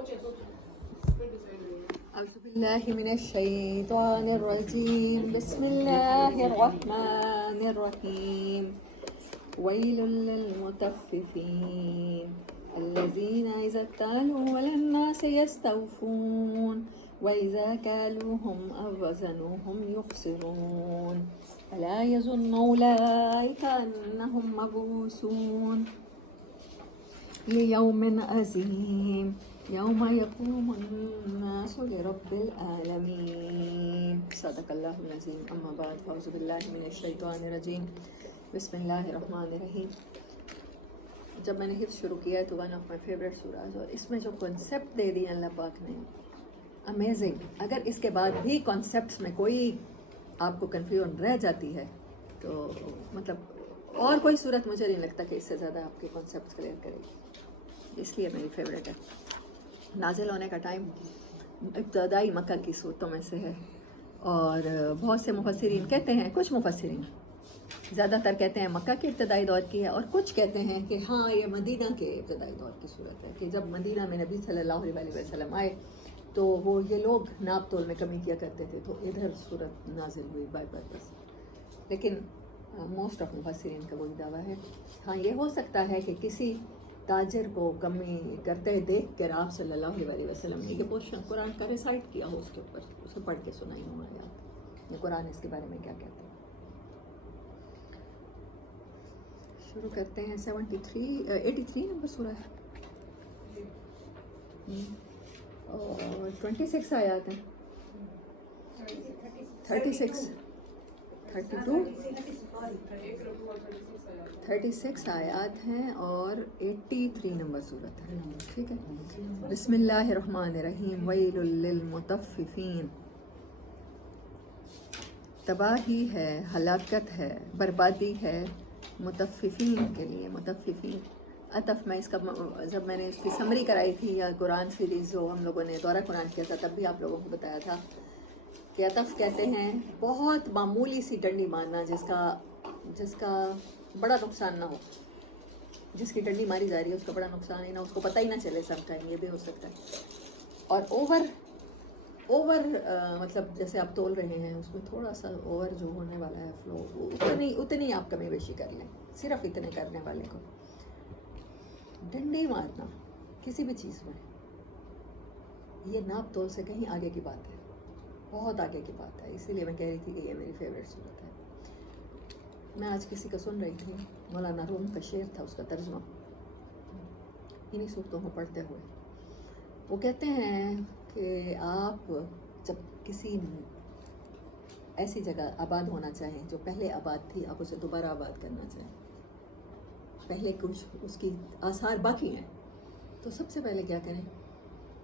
أعوذ بالله من الشيطان الرجيم بسم الله الرحمن الرحيم ويل للمطففين الذين إذا اكتالوا على الناس يستوفون وإذا كالوهم أو وزنوهم يخسرون ألا يظن أولئك أنهم مبعوثون ليوم عظيم يوم يقوم الناس لرب العالمین صدق اللہ العظیم اما بعد فاعوذ باللہ من الشیطان الرجیم بسم اللہ الرحمن الرحیم. جب میں نے حفظ شروع کیا تو ون آف مائی فیوریٹ سورہز، اور اس میں جو کنسیپٹ دے دی اللہ پاک نے امیزنگ. اگر اس کے بعد بھی کنسیپٹس میں کوئی آپ کو کنفیوژن رہ جاتی ہے تو مطلب اور کوئی صورت مجھے نہیں لگتا کہ اس سے زیادہ آپ کے کنسیپٹس کلیئر کرے گی، اس لیے میری فیوریٹ ہے. نازل ہونے کا ٹائم ابتدائی مکہ کی صورتوں میں سے ہے، اور بہت سے مفسرین کہتے ہیں، کچھ مفسرین زیادہ تر کہتے ہیں مکہ کے ابتدائی دور کی ہے، اور کچھ کہتے ہیں کہ ہاں یہ مدینہ کے ابتدائی دور کی صورت ہے، کہ جب مدینہ میں نبی صلی اللہ علیہ وسلم آئے تو وہ یہ لوگ ناپ تول میں کمی کیا کرتے تھے، تو ادھر صورت نازل ہوئی بائی پرپس. لیکن موسٹ آف مفسرین کا وہی دعویٰ ہے. ہاں یہ ہو سکتا ہے کہ کسی تاجر کو کمی کرتے دیکھ کر آپ صلی اللہ علیہ وسلم نے یہ پورشن قرآن کا ریسائٹ کیا ہو، اس کے اوپر اسے پڑھ کے سنائی ہوں آیات، یہ قرآن اس کے بارے میں کیا کہتے ہیں. شروع کرتے ہیں. 83 نمبر سورہ ہے اور 26 آیات ہیں. 36 آیات ہیں اور 83 نمبر صورت ہے. ٹھیک ہے. بسم اللہ الرحمن الرحیم. ویل للمطففین، تباہی ہے، ہلاکت ہے، بربادی ہے مطففین کے لیے. مطففین عطف میں اس کا جب میں نے اس کی سمری کرائی تھی یا قرآن سیریز جو ہم لوگوں نے دورہ قرآن کیا تھا تب بھی آپ لوگوں کو بتایا تھا کہ عطف کہتے ہیں بہت معمولی سی ڈنڈی مارنا جس کا بڑا نقصان نہ ہو. جس کی ڈنڈی ماری جا رہی ہے اس کا بڑا نقصان ہی نہ، اس کو پتہ ہی نہ چلے سم ٹائم، یہ بھی ہو سکتا ہے. اور اوور مطلب جیسے آپ تول رہے ہیں اس میں تھوڑا سا اوور جو ہونے والا ہے فلو، اتنی آپ کمی بیشی کر لیں. صرف اتنے کرنے والے کو ڈنڈی مارنا کسی بھی چیز میں یہ ناپ تول سے کہیں آگے کی بات ہے، بہت آگے کی بات ہے. اسی لیے میں کہہ رہی تھی کہ یہ میری فیوریٹ صورت ہے. میں آج کسی کا سن رہی تھی، مولانا روم کا شعر تھا، اس کا ترجمہ انہی صورتوں کو پڑھتے ہوئے. وہ کہتے ہیں کہ آپ جب کسی ایسی جگہ آباد ہونا چاہیں جو پہلے آباد تھی، آپ اسے دوبارہ آباد کرنا چاہیں، پہلے کچھ اس کی آثار باقی ہیں، تو سب سے پہلے کیا کریں؟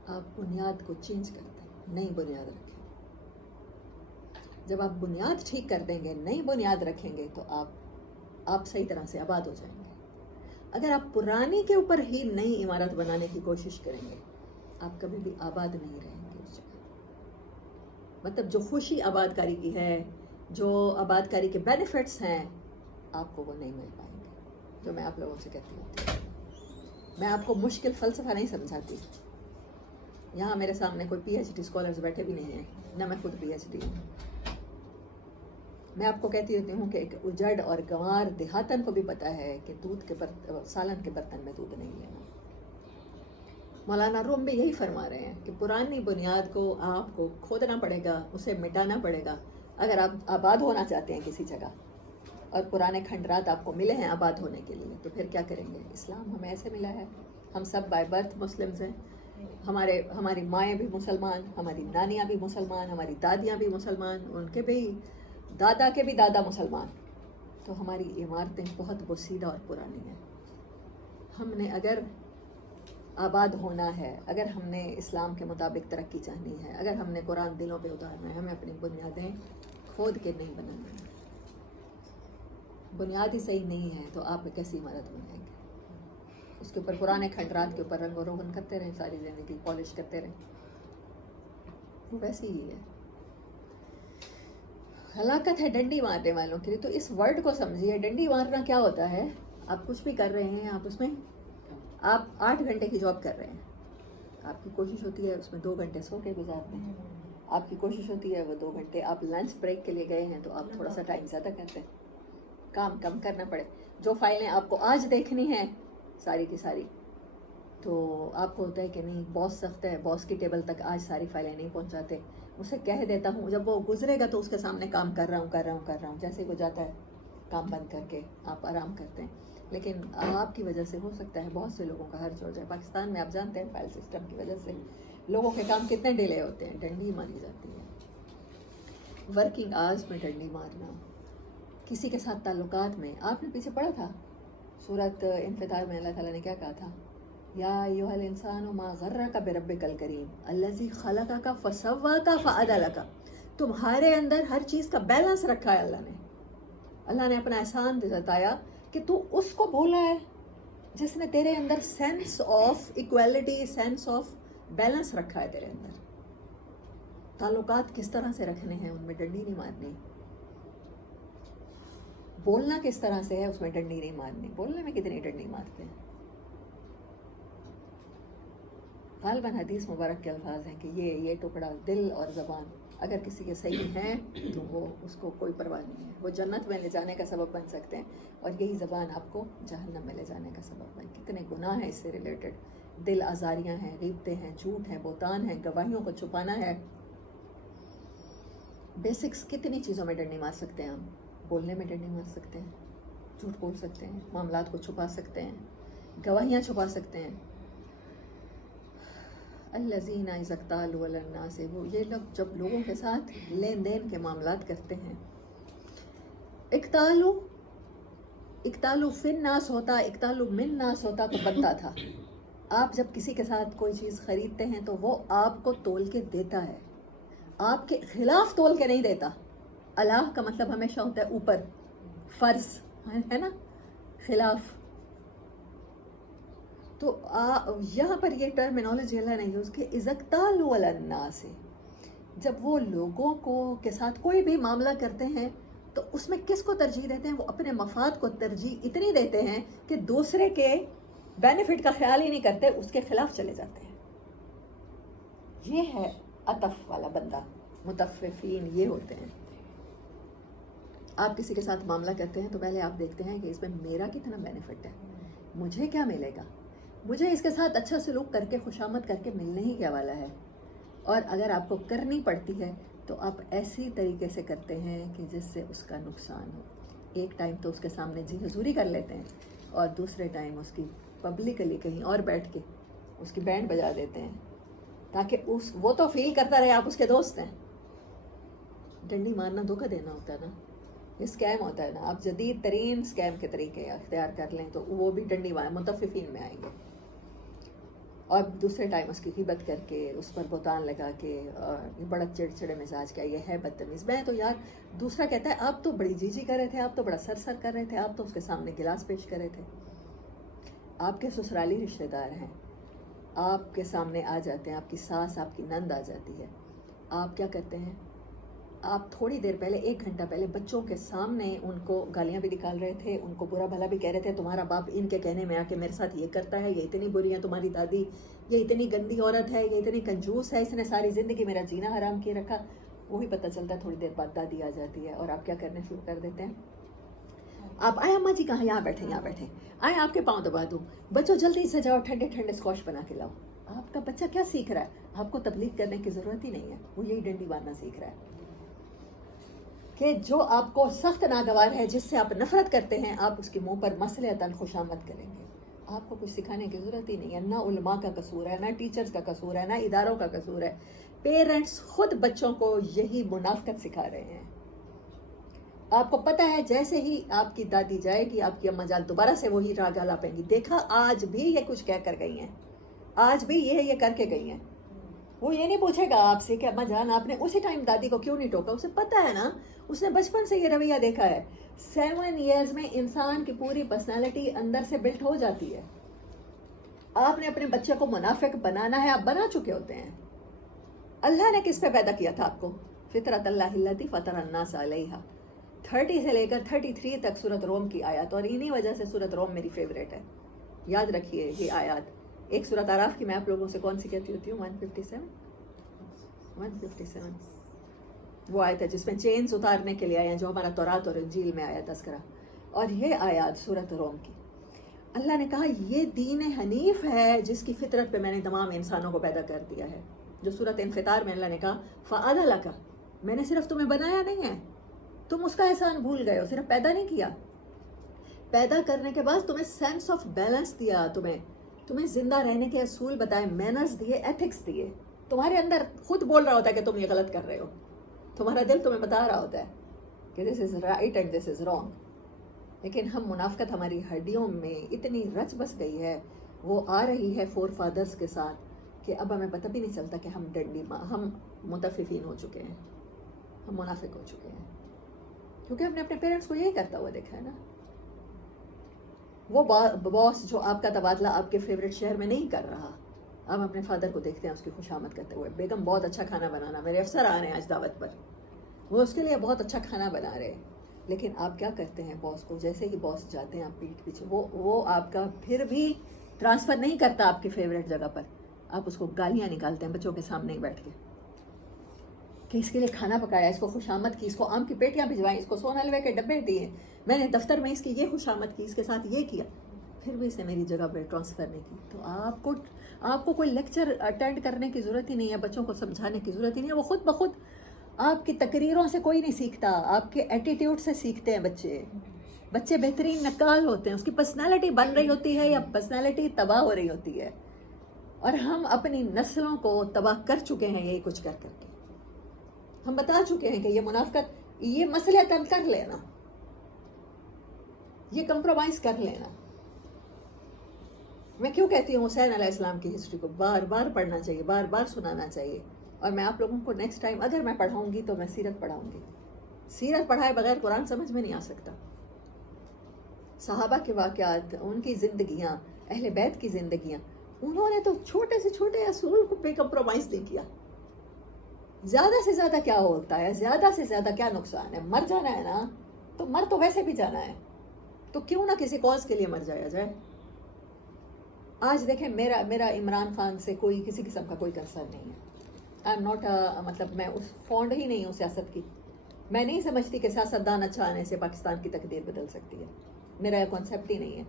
آپ بنیاد کو چینج کر دیں، نئی بنیاد رکھیں. جب آپ بنیاد ٹھیک کر دیں گے، نئی بنیاد رکھیں گے تو آپ صحیح طرح سے آباد ہو جائیں گے. اگر آپ پرانی کے اوپر ہی نئی عمارت بنانے کی کوشش کریں گے آپ کبھی بھی آباد نہیں رہیں گے اس جگہ. مطلب جو خوشی آباد کاری کی ہے، جو آباد کاری کے بینیفٹس ہیں، آپ کو وہ نہیں مل پائیں گے. جو میں آپ لوگوں سے کہتی ہوں، میں آپ کو مشکل فلسفہ نہیں سمجھاتی. یہاں میرے سامنے کوئی پی ایچ ڈی اسکالرز بیٹھے بھی نہیں ہیں، نہ میں خود پی ایچ ڈی ہوں. میں آپ کو کہتی رہتی ہوں کہ ایک اجڑ اور گنوار دیہاتن کو بھی پتہ ہے کہ سالن کے برتن میں دودھ نہیں لینا. مولانا روم بھی یہی فرما رہے ہیں کہ پرانی بنیاد کو آپ کو کھودنا پڑے گا، اسے مٹانا پڑے گا اگر آپ آباد ہونا چاہتے ہیں کسی جگہ. اور پرانے کھنڈرات آپ کو ملے ہیں آباد ہونے کے لیے، تو پھر کیا کریں گے؟ اسلام ہمیں ایسے ملا ہے، ہم سب بائی برتھ مسلمز ہیں. ہماری مائیں بھی مسلمان، ہماری نانیاں بھی مسلمان، ہماری دادیاں بھی مسلمان، ان کے بھی دادا کے بھی دادا مسلمان. تو ہماری عمارتیں بہت بسیدہ اور پرانی ہیں. ہم نے اگر آباد ہونا ہے، اگر ہم نے اسلام کے مطابق ترقی چاہنی ہے، اگر ہم نے قرآن دلوں پہ اتارنا ہے، ہمیں اپنی بنیادیں کھود کے نہیں بنانی ہیں. بنیاد ہی صحیح نہیں ہے تو آپ کیسی عمارت بنائیں گے؟ اس کے اوپر پرانے کھنڈرات کے اوپر رنگ و روغن کرتے رہیں ساری زندگی، پالش کرتے رہیں، وہ ویسے ہی ہے. ہلاکت ہے ڈنڈی مارنے والوں کے لیے. تو اس ورڈ کو سمجھیے. ڈنڈی مارنا کیا ہوتا ہے؟ آپ کچھ بھی کر رہے ہیں، آپ اس میں آپ 8 گھنٹے کی جاب کر رہے ہیں، آپ کی کوشش ہوتی ہے اس میں 2 گھنٹے سو کے گزارتے ہیں. آپ کی کوشش ہوتی ہے وہ 2 گھنٹے آپ لنچ بریک کے لیے گئے ہیں تو آپ تھوڑا سا ٹائم زیادہ کرتے ہیں, کام کم کرنا پڑے. جو فائلیں آپ کو آج دیکھنی ہیں ساری کی ساری, تو آپ کو ہوتا ہے کہ نہیں باس سخت ہے, باس کی ٹیبل تک آج ساری فائلیں نہیں پہنچاتے, اسے کہہ دیتا ہوں جب وہ گزرے گا تو اس کے سامنے کام کر رہا ہوں, جیسے وہ جاتا ہے کام بند کر کے آپ آرام کرتے ہیں. لیکن آپ کی وجہ سے ہو سکتا ہے بہت سے لوگوں کا حرج ہو جائے. پاکستان میں آپ جانتے ہیں فائل سسٹم کی وجہ سے لوگوں کے کام کتنے ڈیلے ہوتے ہیں, ڈنڈی ماری جاتی ہے. ورکنگ آورز میں ڈنڈی مارنا, کسی کے ساتھ تعلقات میں, آپ نے پیچھے پڑھا تھا سورۃ انفطار میں اللہ تعالیٰ نے کیا کہا تھا, یا ایھا الانسان ما غرک بربک الکریم الذی خلقک فسواک فعدلک. تمہارے اندر ہر چیز کا بیلنس رکھا ہے اللہ نے. اللہ نے اپنا احسان جتایا کہ تو اس کو بولا ہے جس نے تیرے اندر sense of equality, sense of balance رکھا ہے تیرے اندر. تعلقات کس طرح سے رکھنے ہیں, ان میں ڈنڈی نہیں مارنی. بولنا کس طرح سے ہے, اس میں ڈنڈی نہیں مارنی. بولنے میں کتنی ڈنڈی مارتے ہیں. غالباً حدیث مبارک کے الفاظ ہیں کہ یہ ٹکڑا دل اور زبان اگر کسی کے صحیح ہیں تو وہ اس کو کوئی پرواہ نہیں ہے, وہ جنت میں لے جانے کا سبب بن سکتے ہیں, اور یہی زبان آپ کو جہنم میں لے جانے کا سبب بن. کتنے گناہ ہیں اس سے ریلیٹڈ, دل آزاریاں ہیں, غیبتیں ہیں, جھوٹ ہیں, بہتان ہیں, گواہیوں کو چھپانا ہے. بیسکس کتنی چیزوں میں ڈنڈی مار سکتے ہیں ہم. بولنے میں ڈنڈی مار سکتے ہیں, جھوٹ بول سکتے ہیں, معاملات کو چھپا سکتے ہیں, گواہیاں چھپا سکتے ہیں. الذین اذا اکتالوا علی الناس, وہ یہ لوگ جب لوگوں کے ساتھ لین دین کے معاملات کرتے ہیں. اکتالو فی الناس ہوتا, اکتالو من ناس ہوتا تو بنتا تھا. آپ جب کسی کے ساتھ کوئی چیز خریدتے ہیں تو وہ آپ کو تول کے دیتا ہے, آپ کے خلاف تول کے نہیں دیتا. اللہ کا مطلب ہمیشہ ہوتا ہے اوپر, فرض ہے نا, خلاف. تو یہاں پر یہ ٹرمینالوجی اللہ نے یوز کی, اذا اکتالوا علی الناس, جب وہ لوگوں کے ساتھ کوئی بھی معاملہ کرتے ہیں تو اس میں کس کو ترجیح دیتے ہیں, وہ اپنے مفاد کو ترجیح اتنی دیتے ہیں کہ دوسرے کے بینیفٹ کا خیال ہی نہیں کرتے, اس کے خلاف چلے جاتے ہیں. یہ ہے عطف والا بندہ. مطففین یہ ہوتے ہیں. آپ کسی کے ساتھ معاملہ کرتے ہیں تو پہلے آپ دیکھتے ہیں کہ اس میں میرا کتنا بینیفٹ ہے, مجھے کیا ملے گا, مجھے اس کے ساتھ اچھا سلوک کر کے خوشامد کر کے ملنے ہی کیا والا ہے. اور اگر آپ کو کرنی پڑتی ہے تو آپ ایسی طریقے سے کرتے ہیں کہ جس سے اس کا نقصان ہو. ایک ٹائم تو اس کے سامنے جی حضوری کر لیتے ہیں, اور دوسرے ٹائم اس کی پبلکلی کہیں اور بیٹھ کے اس کی بینڈ بجا دیتے ہیں تاکہ وہ تو فیل کرتا رہے آپ اس کے دوست ہیں. ڈنڈی مارنا دھوکہ دینا ہوتا ہے نا, یہ اسکیم ہوتا ہے نا. آپ جدید ترین اسکیم کے طریقے اختیار کر لیں تو وہ بھی ڈنڈی متفقین میں آئیں گے. اور دوسرے ٹائم اس کی غیبت کر کے, اس پر بہتان لگا کے, یہ بڑا چڑچڑے مزاج کا, یہ ہے بدتمیز. میں تو یار, دوسرا کہتا ہے آپ تو بڑی جی کر رہے تھے, آپ تو بڑا سر کر رہے تھے, آپ تو اس کے سامنے گلاس پیش کر رہے تھے. آپ کے سسرالی رشتہ دار ہیں, آپ کے سامنے آ جاتے ہیں, آپ کی ساس, آپ کی نند آ جاتی ہے, آپ کیا کرتے ہیں, آپ تھوڑی دیر پہلے 1 گھنٹہ پہلے بچوں کے سامنے ان کو گالیاں بھی نکال رہے تھے, ان کو برا بھلا بھی کہہ رہے تھے, تمہارا باپ ان کے کہنے میں آ کے میرے ساتھ یہ کرتا ہے, یہ اتنی بری ہے تمہاری دادی, یہ اتنی گندی عورت ہے, یہ اتنی کنجوس ہے, اس نے ساری زندگی میرا جینا حرام کیے رکھا. وہی پتہ چلتا ہے تھوڑی دیر بعد دادی آ جاتی ہے اور آپ کیا کرنے شروع کر دیتے ہیں, آپ آئے اماں جی کہاں, یہاں بیٹھے, آئے آپ کے پاؤں دبا دوں, بچوں جلدی سے جاؤ ٹھنڈے اسکواش بنا کے لاؤ. آپ کا بچہ کیا سیکھ رہا ہے, آپ کو تبلیغ کرنے کی ضرورت ہی نہیں ہے, وہ یہی ڈنڈی مارنا سیکھ رہا ہے کہ جو آپ کو سخت ناگوار ہے, جس سے آپ نفرت کرتے ہیں, آپ اس کے منہ پر مصلحتاً خوشامد کریں گے. آپ کو کچھ سکھانے کی ضرورت ہی نہیں ہے. نہ علماء کا قصور ہے, نہ ٹیچرز کا قصور ہے, نہ اداروں کا قصور ہے. پیرنٹس خود بچوں کو یہی منافقت سکھا رہے ہیں. آپ کو پتہ ہے جیسے ہی آپ کی دادی جائے گی, آپ کی اماں جان دوبارہ سے وہی راگ آلاپیں گی, دیکھا آج بھی یہ کچھ کہہ کر گئی ہیں, آج بھی یہ کر کے گئی ہیں. وہ یہ نہیں پوچھے گا آپ سے کہ اماں جان آپ نے اسی ٹائم دادی کو کیوں نہیں ٹوکا, اسے پتہ ہے نا, اس نے بچپن سے یہ رویہ دیکھا ہے. 7 ایئرز میں انسان کی پوری پرسنالٹی اندر سے بلٹ ہو جاتی ہے. آپ نے اپنے بچے کو منافق بنانا ہے, آپ بنا چکے ہوتے ہیں. اللہ نے کس پہ پیدا کیا تھا آپ کو, فطرت اللہ التی فطر الناس علیہا. 30 سے لے کر 33 تک سورۃ روم کی آیات, اور انہی وجہ سے سورۃ روم میری فیوریٹ ہے. یاد رکھیے یہ آیات, ایک سورۃ اعراف کی میں آپ لوگوں سے کون سی کہتی ہوتی ہوں؟ 157 وہ آیت ہے جس میں چینز اتارنے کے لیے آئے ہیں، جو ہمارا تورات اور انجیل میں آیا تذکرہ. اور یہ آیات سورۃ روم کی، اللہ نے کہا یہ دین حنیف ہے جس کی فطرت پہ میں نے تمام انسانوں کو پیدا کر دیا ہے. جو سورۃ انفطار میں اللہ نے کہا فَعَلَ لَكَ، میں نے صرف تمہیں بنایا نہیں ہے، تم اس کا احسان بھول گئے ہو، صرف پیدا نہیں کیا، پیدا کرنے کے بعد تمہیں سینس آف بیلنس دیا، تمہیں زندہ رہنے کے اصول بتائے، مینرز دیے، ایتھکس دیے. تمہارے اندر خود بول رہا ہوتا ہے کہ تم یہ غلط کر رہے ہو، تمہارا دل تمہیں بتا رہا ہوتا ہے کہ this is right and this is wrong. لیکن ہم منافقت ہماری ہڈیوں میں اتنی رچ بس گئی ہے، وہ آ رہی ہے فور فادرز کے ساتھ کہ اب ہمیں پتہ بھی نہیں چلتا کہ ہم متففین ہو چکے ہیں، ہم منافق ہو چکے ہیں، کیونکہ ہم نے اپنے پیرنٹس کو یہی کرتا ہوا دیکھا ہے نا. وہ باس جو آپ کا تبادلہ آپ کے فیوریٹ شہر میں نہیں کر رہا، آپ اپنے فادر کو دیکھتے ہیں اس کی خوشامد کرتے ہوئے، بیگم بہت اچھا کھانا بنانا، میرے افسر آ رہے ہیں آج دعوت پر، وہ اس کے لیے بہت اچھا کھانا بنا رہے ہیں. لیکن آپ کیا کرتے ہیں باس کو؟ جیسے ہی باس جاتے ہیں آپ پیٹھ پیچھے، وہ آپ کا پھر بھی ٹرانسفر نہیں کرتا آپ کی فیوریٹ جگہ پر، آپ اس کو گالیاں نکالتے ہیں بچوں کے سامنے ہی بیٹھ کے کہ اس کے لیے کھانا پکایا، اس کو خوشامد کی، اس کو آم کی پیٹیاں بھجوائیں، اس کو سون حلوے کے ڈبے دیے، میں نے دفتر میں اس کی یہ خوشامد کی، اس کے ساتھ یہ کیا، پھر بھی اسے میری جگہ پہ ٹرانسفر نہیں کی. تو آپ کو کوئی لیکچر اٹینڈ کرنے کی ضرورت ہی نہیں ہے، بچوں کو سمجھانے کی ضرورت ہی نہیں ہے، وہ خود بخود آپ کی تقریروں سے کوئی نہیں سیکھتا، آپ کے ایٹیٹیوڈ سے سیکھتے ہیں بچے بہترین نقال ہوتے ہیں، اس کی پرسنالٹی بن رہی ہوتی ہے یا پرسنالٹی تباہ ہو رہی ہوتی ہے. اور ہم اپنی نسلوں کو تباہ کر چکے ہیں یہی کچھ کر کے. ہم بتا چکے ہیں کہ یہ منافقت، یہ مسئلے حل کر لینا، یہ کمپرومائز کر لینا. میں کیوں کہتی ہوں حسین علیہ السلام کی ہسٹری کو بار بار پڑھنا چاہیے، بار بار سنانا چاہیے. اور میں آپ لوگوں کو نیکسٹ ٹائم اگر میں پڑھاؤں گی تو میں سیرت پڑھاؤں گی. سیرت پڑھائے بغیر قرآن سمجھ میں نہیں آ سکتا. صحابہ کے واقعات، ان کی زندگیاں، اہل بیت کی زندگیاں، انہوں نے تو چھوٹے سے چھوٹے اصول کو پہ کمپرومائز نہیں کیا. زیادہ سے زیادہ کیا ہوتا ہے، زیادہ سے زیادہ کیا نقصان ہے؟ مر جانا ہے نا، تو مر تو ویسے بھی جانا ہے، تو کیوں نہ کسی کاز کے لیے مر جایا جائے. آج دیکھیں میرا عمران خان سے کوئی کسی قسم کا کوئی کنسرن نہیں ہے. آئی ایم ناٹ مطلب میں اس فونڈ ہی نہیں ہوں سیاست کی. میں نہیں سمجھتی کہ سیاستدان اچھا آنے سے پاکستان کی تقدیر بدل سکتی ہے، میرا یہ کانسیپٹ ہی نہیں ہے.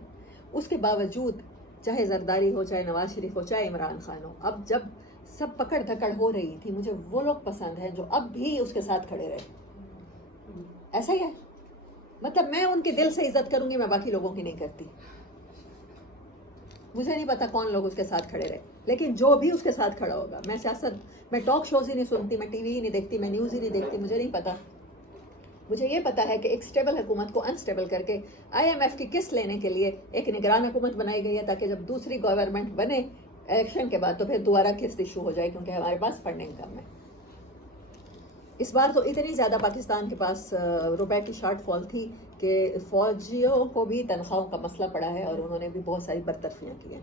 اس کے باوجود چاہے زرداری ہو، چاہے نواز شریف ہو، چاہے عمران خان ہو، اب جب سب پکڑ دھکڑ ہو رہی تھی، مجھے وہ لوگ پسند ہیں جو اب بھی اس کے ساتھ کھڑے رہے. ایسا ہی ہے، مطلب میں ان کے دل سے عزت کروں گی، میں باقی لوگوں کی نہیں کرتی. مجھے نہیں پتا کون لوگ اس کے ساتھ کھڑے رہے، لیکن جو بھی اس کے ساتھ کھڑا ہوگا. میں ٹاک شوز ہی نہیں سنتی، میں ٹی وی ہی نہیں دیکھتی، میں نیوز ہی نہیں دیکھتی، مجھے نہیں پتا. مجھے یہ پتا ہے کہ ایک سٹیبل حکومت کو انسٹیبل کر کے IMF کی قسط لینے کے لیے ایک نگران حکومت بنائی گئی ہے، تاکہ جب دوسری گورنمنٹ بنے الیکشن کے بعد تو پھر دوبارہ قسط ایشو ہو جائے، کیونکہ ہمارے پاس فنڈنگ کم ہے. اس بار تو اتنی زیادہ پاکستان کے پاس روپے کی شارٹ فال تھی کہ فوجیوں کو بھی تنخواہوں کا مسئلہ پڑا ہے، اور انہوں نے بھی بہت ساری برطرفیاں کی ہیں.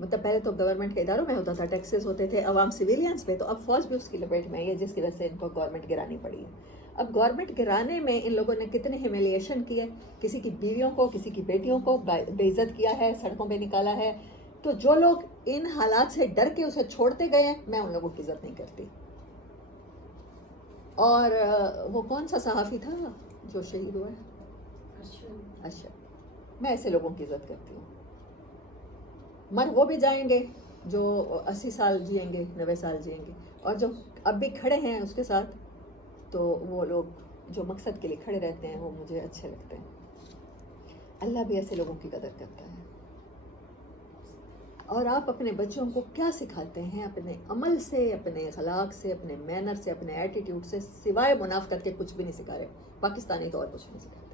مطلب پہلے تو گورنمنٹ کے اداروں میں ہوتا تھا، ٹیکسز ہوتے تھے عوام سویلینس پہ، تو اب فوج بھی اس کی لپیٹ میں ہے، جس کی وجہ سے ان کو گورنمنٹ گرانی پڑی ہے. اب گورنمنٹ گرانے میں ان لوگوں نے کتنے ہیومیلیشن کی ہے، کسی کی بیویوں کو، کسی کی بیٹیوں کو بے عزت کیا ہے، سڑکوں پہ نکالا ہے. تو جو لوگ ان حالات سے ڈر کے اسے چھوڑتے گئے ہیں، میں ان لوگوں کی عزت نہیں کرتی. اور وہ کون سا صحافی تھا جو شہید ہوا ہے؟ اشرف. میں ایسے لوگوں کی عزت کرتی ہوں. مر وہ بھی جائیں گے جو 80 سال جئیں گے، 90 سال جئیں گے، اور جو اب بھی کھڑے ہیں اس کے ساتھ، تو وہ لوگ جو مقصد کے لیے کھڑے رہتے ہیں وہ مجھے اچھے لگتے ہیں. اللہ بھی ایسے لوگوں کی قدر کرتا ہے. اور آپ اپنے بچوں کو کیا سکھاتے ہیں؟ اپنے عمل سے، اپنے اخلاق سے، اپنے مینر سے، اپنے ایٹیٹیوڈ سے، سوائے منافقت کے کچھ بھی نہیں سکھا رہے. پاکستانی طور کچھ نہیں سکھاتے.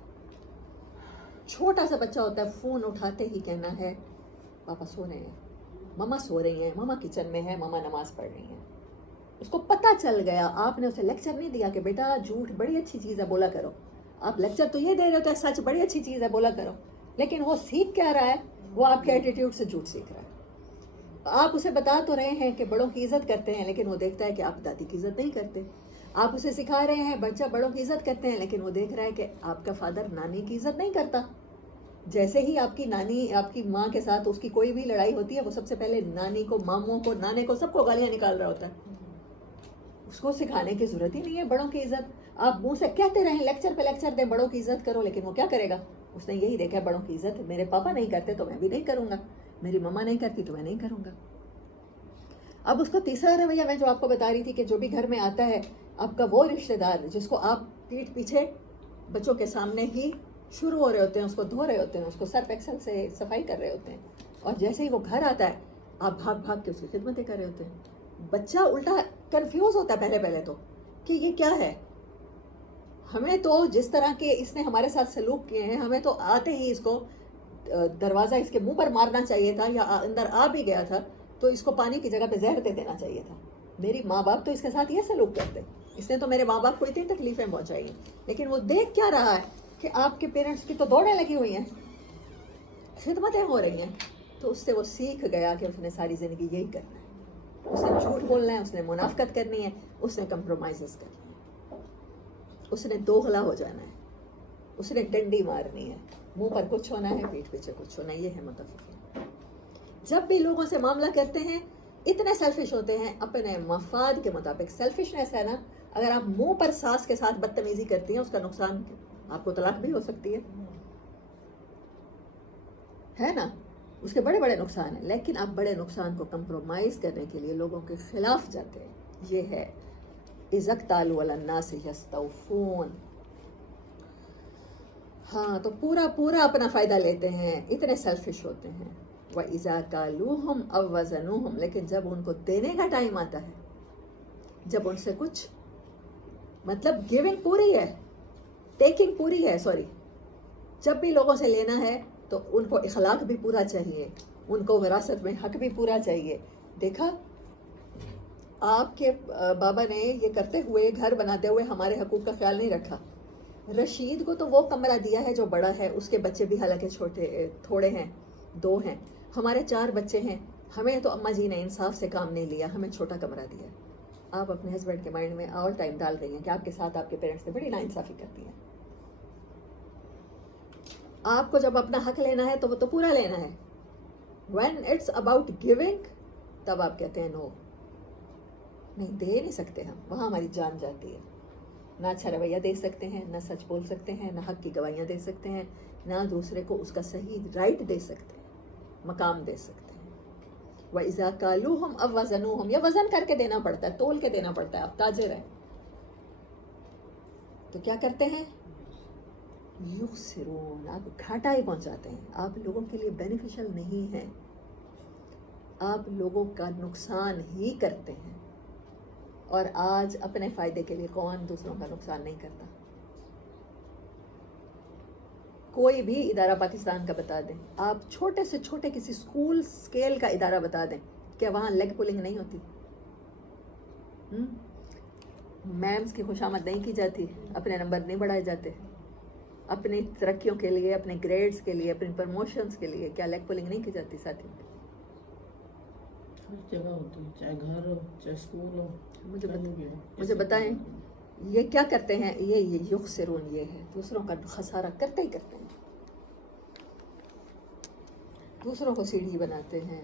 چھوٹا سا بچہ ہوتا ہے، فون اٹھاتے ہی کہنا ہے پاپا سو رہے ہیں، ماما سو رہی ہیں، ماما کچن میں ہے، ماما نماز پڑھ رہی ہیں. اس کو پتہ چل گیا. آپ نے اسے لیکچر نہیں دیا کہ بیٹا جھوٹ بڑی اچھی چیز ہے بولا کرو. آپ لیکچر تو یہ دے رہے ہوتے ہیں سچ بڑی اچھی چیز ہے بولا کرو، لیکن وہ سیکھ کیا رہا ہے؟ وہ آپ کے ایٹیٹیوڈ سے جھوٹ سیکھ رہا ہے. آپ اسے بتا تو رہے ہیں کہ بڑوں کی عزت کرتے ہیں، لیکن وہ دیکھتا ہے کہ آپ دادی کی عزت نہیں کرتے. آپ اسے سکھا رہے ہیں بچہ بڑوں کی عزت کرتے ہیں، لیکن وہ دیکھ رہا ہے کہ آپ کا فادر نانی کی عزت نہیں کرتا. جیسے ہی آپ کی نانی آپ کی ماں کے ساتھ اس کی کوئی بھی لڑائی ہوتی ہے، وہ سب سے پہلے نانی کو، ماموں کو، نانے کو، سب کو گالیاں نکال رہا ہوتا ہے. اس کو سکھانے کی ضرورت ہی نہیں ہے بڑوں کی عزت. آپ منہ سے کہتے رہیں لیکچر پہ لیکچر دیں بڑوں کی عزت کرو، لیکن وہ کیا کرے گا؟ اس نے یہی دیکھا بڑوں کی عزت میرے پاپا نہیں کرتے تو میں بھی نہیں کروں گا، میری مما نہیں کرتی تو میں نہیں کروں گا. اب اس کا تیسرا رویہ میں جو آپ کو بتا رہی تھی کہ جو بھی گھر میں آتا ہے آپ کا وہ رشتہ دار جس کو آپ پیٹھ پیچھے بچوں کے سامنے ہی شروع ہو رہے ہوتے ہیں، اس کو دھو رہے ہوتے ہیں، اس کو سرف ایکسل سے صفائی کر رہے ہوتے ہیں، اور جیسے ہی وہ گھر آتا ہے آپ بھاگ بھاگ کے اس کی خدمتیں کر رہے ہوتے ہیں. بچہ الٹا کنفیوز ہوتا ہے پہلے تو کہ یہ کیا ہے. ہمیں تو جس طرح کے اس نے ہمارے ساتھ سلوک کیے ہیں، ہمیں تو آتے ہی اس کو دروازہ اس کے منہ پر مارنا چاہیے تھا، یا اندر آ بھی گیا تھا تو اس کو پانی کی جگہ پہ زہر دے دینا چاہیے تھا. میری ماں باپ تو اس کے ساتھ یہ سلوک کرتے، اس نے تو میرے ماں باپ کو اتنی تکلیفیں پہنچائی ہیں. لیکن وہ دیکھ کیا رہا ہے کہ آپ کے پیرنٹس کی تو دوڑیں لگی ہوئی ہیں، خدمتیں ہو رہی ہیں. تو اس سے وہ سیکھ گیا کہ اس نے ساری زندگی یہی کرنا ہے. اس نے جھوٹ بولنا ہے، اس نے منافقت کرنی ہے، اس نے کمپرومائزز کرنی ہے، اس نے دوغلا ہو جانا ہے، اس نے ڈنڈی مارنی ہے. منہ پر کچھ ہونا ہے، پیٹھ پیچھے کچھ ہونا ہے. یہ ہے متفقین. جب بھی لوگوں سے معاملہ کرتے ہیں اتنے سیلفش ہوتے ہیں، اپنے مفاد کے مطابق. سیلفشنس ہے نا، اگر آپ منہ پر ساس کے ساتھ بدتمیزی کرتی ہیں اس کا نقصان آپ کو طلاق بھی ہو سکتی ہے نا، اس کے بڑے بڑے نقصان ہیں. لیکن آپ بڑے نقصان کو کمپرومائز کرنے کے لیے لوگوں کے خلاف جاتے ہیں. یہ ہے اذا اکتالوا علی الناس یستوفون. ہاں تو پورا اپنا فائدہ لیتے ہیں، اتنے سیلفش ہوتے ہیں. وَإِذَا كَالُوهُمْ أَوْ وَزَنُوهُمْ. لیکن جب ان کو دینے کا ٹائم آتا ہے، جب ان سے کچھ مطلب گیونگ پوری ہے، ٹیکنگ پوری ہے، سوری، جب بھی لوگوں سے لینا ہے تو ان کو اخلاق بھی پورا چاہیے، ان کو وراثت میں حق بھی پورا چاہیے. دیکھا آپ کے بابا نے یہ کرتے ہوئے، گھر بناتے ہوئے ہمارے حقوق کا خیال نہیں رکھا. رشید کو تو وہ کمرہ دیا ہے جو بڑا ہے، اس کے بچے بھی حالانکہ تھوڑے ہیں، 2 ہیں. ہمارے 4 بچے ہیں، ہمیں تو اماں جی نے انصاف سے کام نہیں لیا، ہمیں چھوٹا کمرہ دیا. آپ اپنے ہسبینڈ کے مائنڈ میں آل ٹائم ڈال رہی ہیں کہ آپ کے ساتھ آپ کے پیرنٹس نے بڑی ناانصافی کرتی ہیں. آپ کو جب اپنا حق لینا ہے تو وہ تو پورا لینا ہے. when it's about giving تب آپ کہتے ہیں نو، نہیں دے نہیں سکتے ہم، وہاں ہماری جان جاتی ہے. نہ اچھا رویہ دے سکتے ہیں، نہ سچ بول سکتے ہیں، نہ حق کی گواہیاں دے سکتے ہیں، نہ دوسرے کو اس کا صحیح رائٹ دے سکتے ہیں، مقام دے سکتے ہیں. وَإِذَا كَالُوهُمْ أَوْ وَزَنُوهُمْ. یا وزن کر کے دینا پڑتا ہے، تول کے دینا پڑتا ہے. آپ تاجر ہیں تو کیا کرتے ہیں؟ یخسرون. آپ گھاٹا ہی پہنچاتے ہیں، آپ لوگوں کے لیے بینیفیشل نہیں ہیں، آپ لوگوں کا نقصان ہی کرتے ہیں. اور آج اپنے فائدے کے لیے کون دوسروں کا نقصان نہیں کرتا؟ کوئی بھی ادارہ پاکستان کا بتا دیں، آپ چھوٹے سے چھوٹے کسی اسکول اسکیل کا ادارہ بتا دیں کہ وہاں لیگ پولنگ نہیں ہوتی، میمز کی خوشامد نہیں کی جاتی، اپنے نمبر نہیں بڑھائے جاتے، اپنی ترقیوں کے لیے، اپنے گریڈز کے لیے، اپنی پروموشنز کے لیے کیا لیگ پولنگ نہیں کی جاتی ساتھی؟ ہر جگہ ہوتی ہے، چاہے گھر ہو چاہے اسکول ہو. مجھے بتائیں یہ کیا کرتے ہیں؟ یہ یخسرون، یہ ہے دوسروں کا خسارہ کرتے ہی کرتے ہیں، دوسروں کو سیڑھی بناتے ہیں،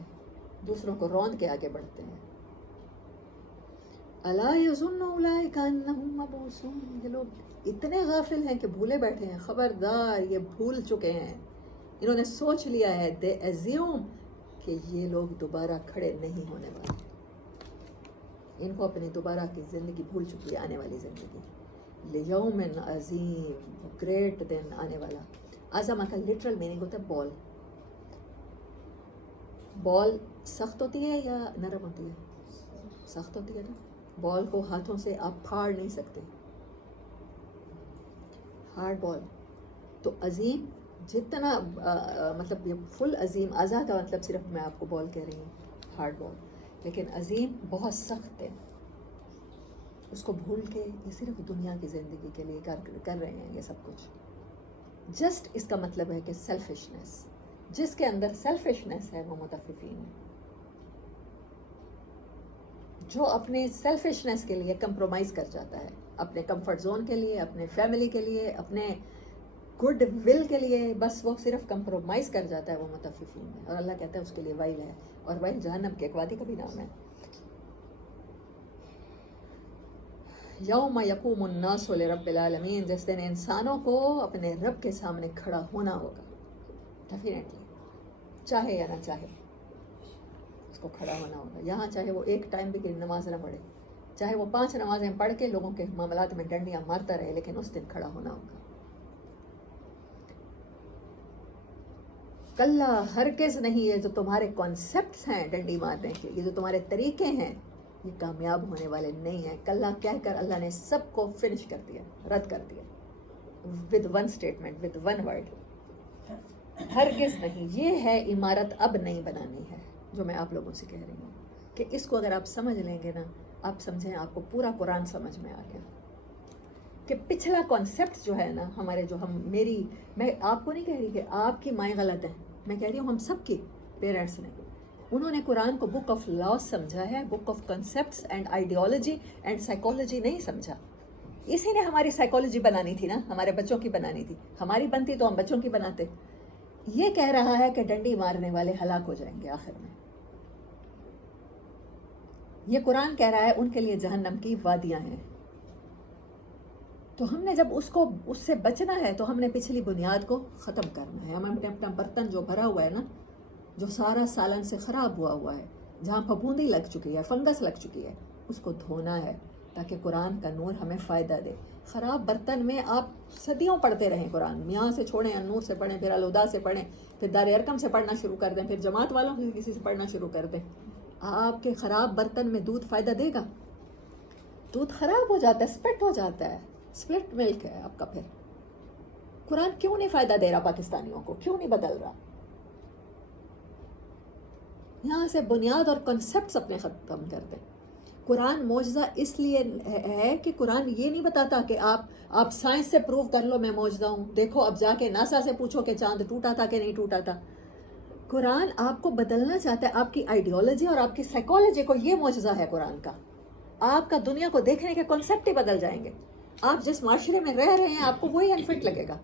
دوسروں کو روند کے آگے بڑھتے ہیں. الا یظن اولئک انہم مبعوثون. یہ لوگ اتنے غافل ہیں کہ بھولے بیٹھے ہیں. خبردار، یہ بھول چکے ہیں، انہوں نے سوچ لیا ہے، دے ایزیوم کہ یہ لوگ دوبارہ کھڑے نہیں ہونے والے. ان کو اپنی دوبارہ کی زندگی بھول چکی ہے، آنے والی زندگی. لیوم عظیم، گریٹ دن آنے والا. عظمہ کا لٹرل میننگ ہوتا ہے بال. بال سخت ہوتی ہے یا نرم ہوتی ہے؟ سخت ہوتی ہے نا. بال کو ہاتھوں سے آپ پھاڑ نہیں سکتے، ہارڈ بال. تو عظیم جتنا مطلب یہ فل عظیم، اعضا کا مطلب صرف میں آپ کو بال کہہ رہی ہوں، ہارڈ بال. لیکن عظیم بہت سخت ہے. اس کو بھول کے یہ صرف دنیا کی زندگی کے لیے کر رہے ہیں یہ سب کچھ. جسٹ اس کا مطلب ہے کہ سیلفشنس، جس کے اندر سیلفشنس ہے وہ متفقین ہے. جو اپنے سیلفشنس کے لیے کمپرومائز کر جاتا ہے، اپنے کمفرٹ زون کے لیے، اپنے فیملی کے لیے، اپنے گڈ ول کے لیے بس وہ صرف کمپرومائز کر جاتا ہے وہ متففین ہے، اور اللہ کہتا ہے اس کے لیے ویل ہے، اور ویل جہنم کے ایک وادی کا بھی نام ہے. یوم یقوم الناس لرب العالمین، جس دن انسانوں کو اپنے رب کے سامنے کھڑا ہونا ہوگا. ڈیفینیٹلی چاہے یا نہ چاہے اس کو کھڑا ہونا ہوگا. یہاں چاہے وہ ایک ٹائم بھی کی نماز نہ پڑھے، چاہے وہ 5 نمازیں پڑھ کے لوگوں کے معاملات میں ڈنڈیاں مارتا رہے، لیکن اس دن کھڑا ہونا ہوگا. کلا ہرگز نہیں، یہ جو تمہارے کانسیپٹس ہیں ڈنڈی مارنے کے، یہ جو تمہارے طریقے ہیں، یہ کامیاب ہونے والے نہیں ہیں. کلا کہہ کر اللہ نے سب کو فنش کر دیا، رد کر دیا، with one statement, with one word. ہرگز نہیں. یہ ہے عمارت اب نہیں بنانی ہے جو میں آپ لوگوں سے کہہ رہی ہوں، کہ اس کو اگر آپ سمجھ لیں گے نا، آپ سمجھیں آپ کو پورا قرآن سمجھ میں آ گیا. کہ پچھلا کانسیپٹ جو ہے نا ہمارے، جو میں آپ کو نہیں کہہ رہی کہ آپ کی مائیں غلط ہیں، میں کہہ رہی ہوں ہم سب کی پیرنٹس نے، انہوں نے قرآن کو بک آف لاز سمجھا ہے، book of concepts and ideology and psychology نہیں سمجھا. اسی نے ہماری سائیکالوجی بنانی تھی نا، ہمارے بچوں کی بنانی تھی. ہماری بنتی تو ہم بچوں کی بناتے. یہ کہہ رہا ہے کہ ڈنڈی مارنے والے ہلاک ہو جائیں گے آخر میں. یہ قرآن کہہ رہا ہے ان کے لیے جہنم کی وادیاں ہیں. تو ہم نے جب اس سے بچنا ہے تو ہم نے پچھلی بنیاد کو ختم کرنا ہے. ہم نے اپنا برتن جو بھرا ہوا ہے نا، جو سارا سالن سے خراب ہوا ہے، جہاں پھپھوندی لگ چکی ہے، فنگس لگ چکی ہے، اس کو دھونا ہے تاکہ قرآن کا نور ہمیں فائدہ دے. خراب برتن میں آپ صدیوں پڑھتے رہیں قرآن، یہاں سے چھوڑیں، النور سے پڑھیں، پھر الہدیٰ سے پڑھیں، پھر دار ارقم سے پڑھنا شروع کر دیں، پھر جماعت والوں سے کسی سے پڑھنا شروع کر دیں. آپ کے خراب برتن میں دودھ فائدہ دے گا؟ دودھ خراب ہو جاتا ہے، اسپٹ ہو جاتا ہے، اسپلٹ ملک ہے آپ کا. پھر قرآن کیوں نہیں فائدہ دے رہا پاکستانیوں کو؟ کیوں نہیں بدل رہا؟ یہاں سے بنیاد اور کنسپٹس اپنے ختم کر دیں. قرآن معجزہ اس لیے ہے کہ قرآن یہ نہیں بتاتا کہ آپ سائنس سے پروو کر لو میں معجزہ ہوں، دیکھو اب جا کے ناسا سے پوچھو کہ چاند ٹوٹا تھا کہ نہیں ٹوٹا تھا. قرآن آپ کو بدلنا چاہتا ہے، آپ کی آئیڈیالوجی اور آپ کی سائیکالوجی کو. یہ معجزہ ہے قرآن کا. آپ کا دنیا کو دیکھنے کے کنسپٹ ہی بدل جائیں گے. آپ جس معاشرے میں رہ رہے ہیں آپ کو وہی انفٹ لگے گا.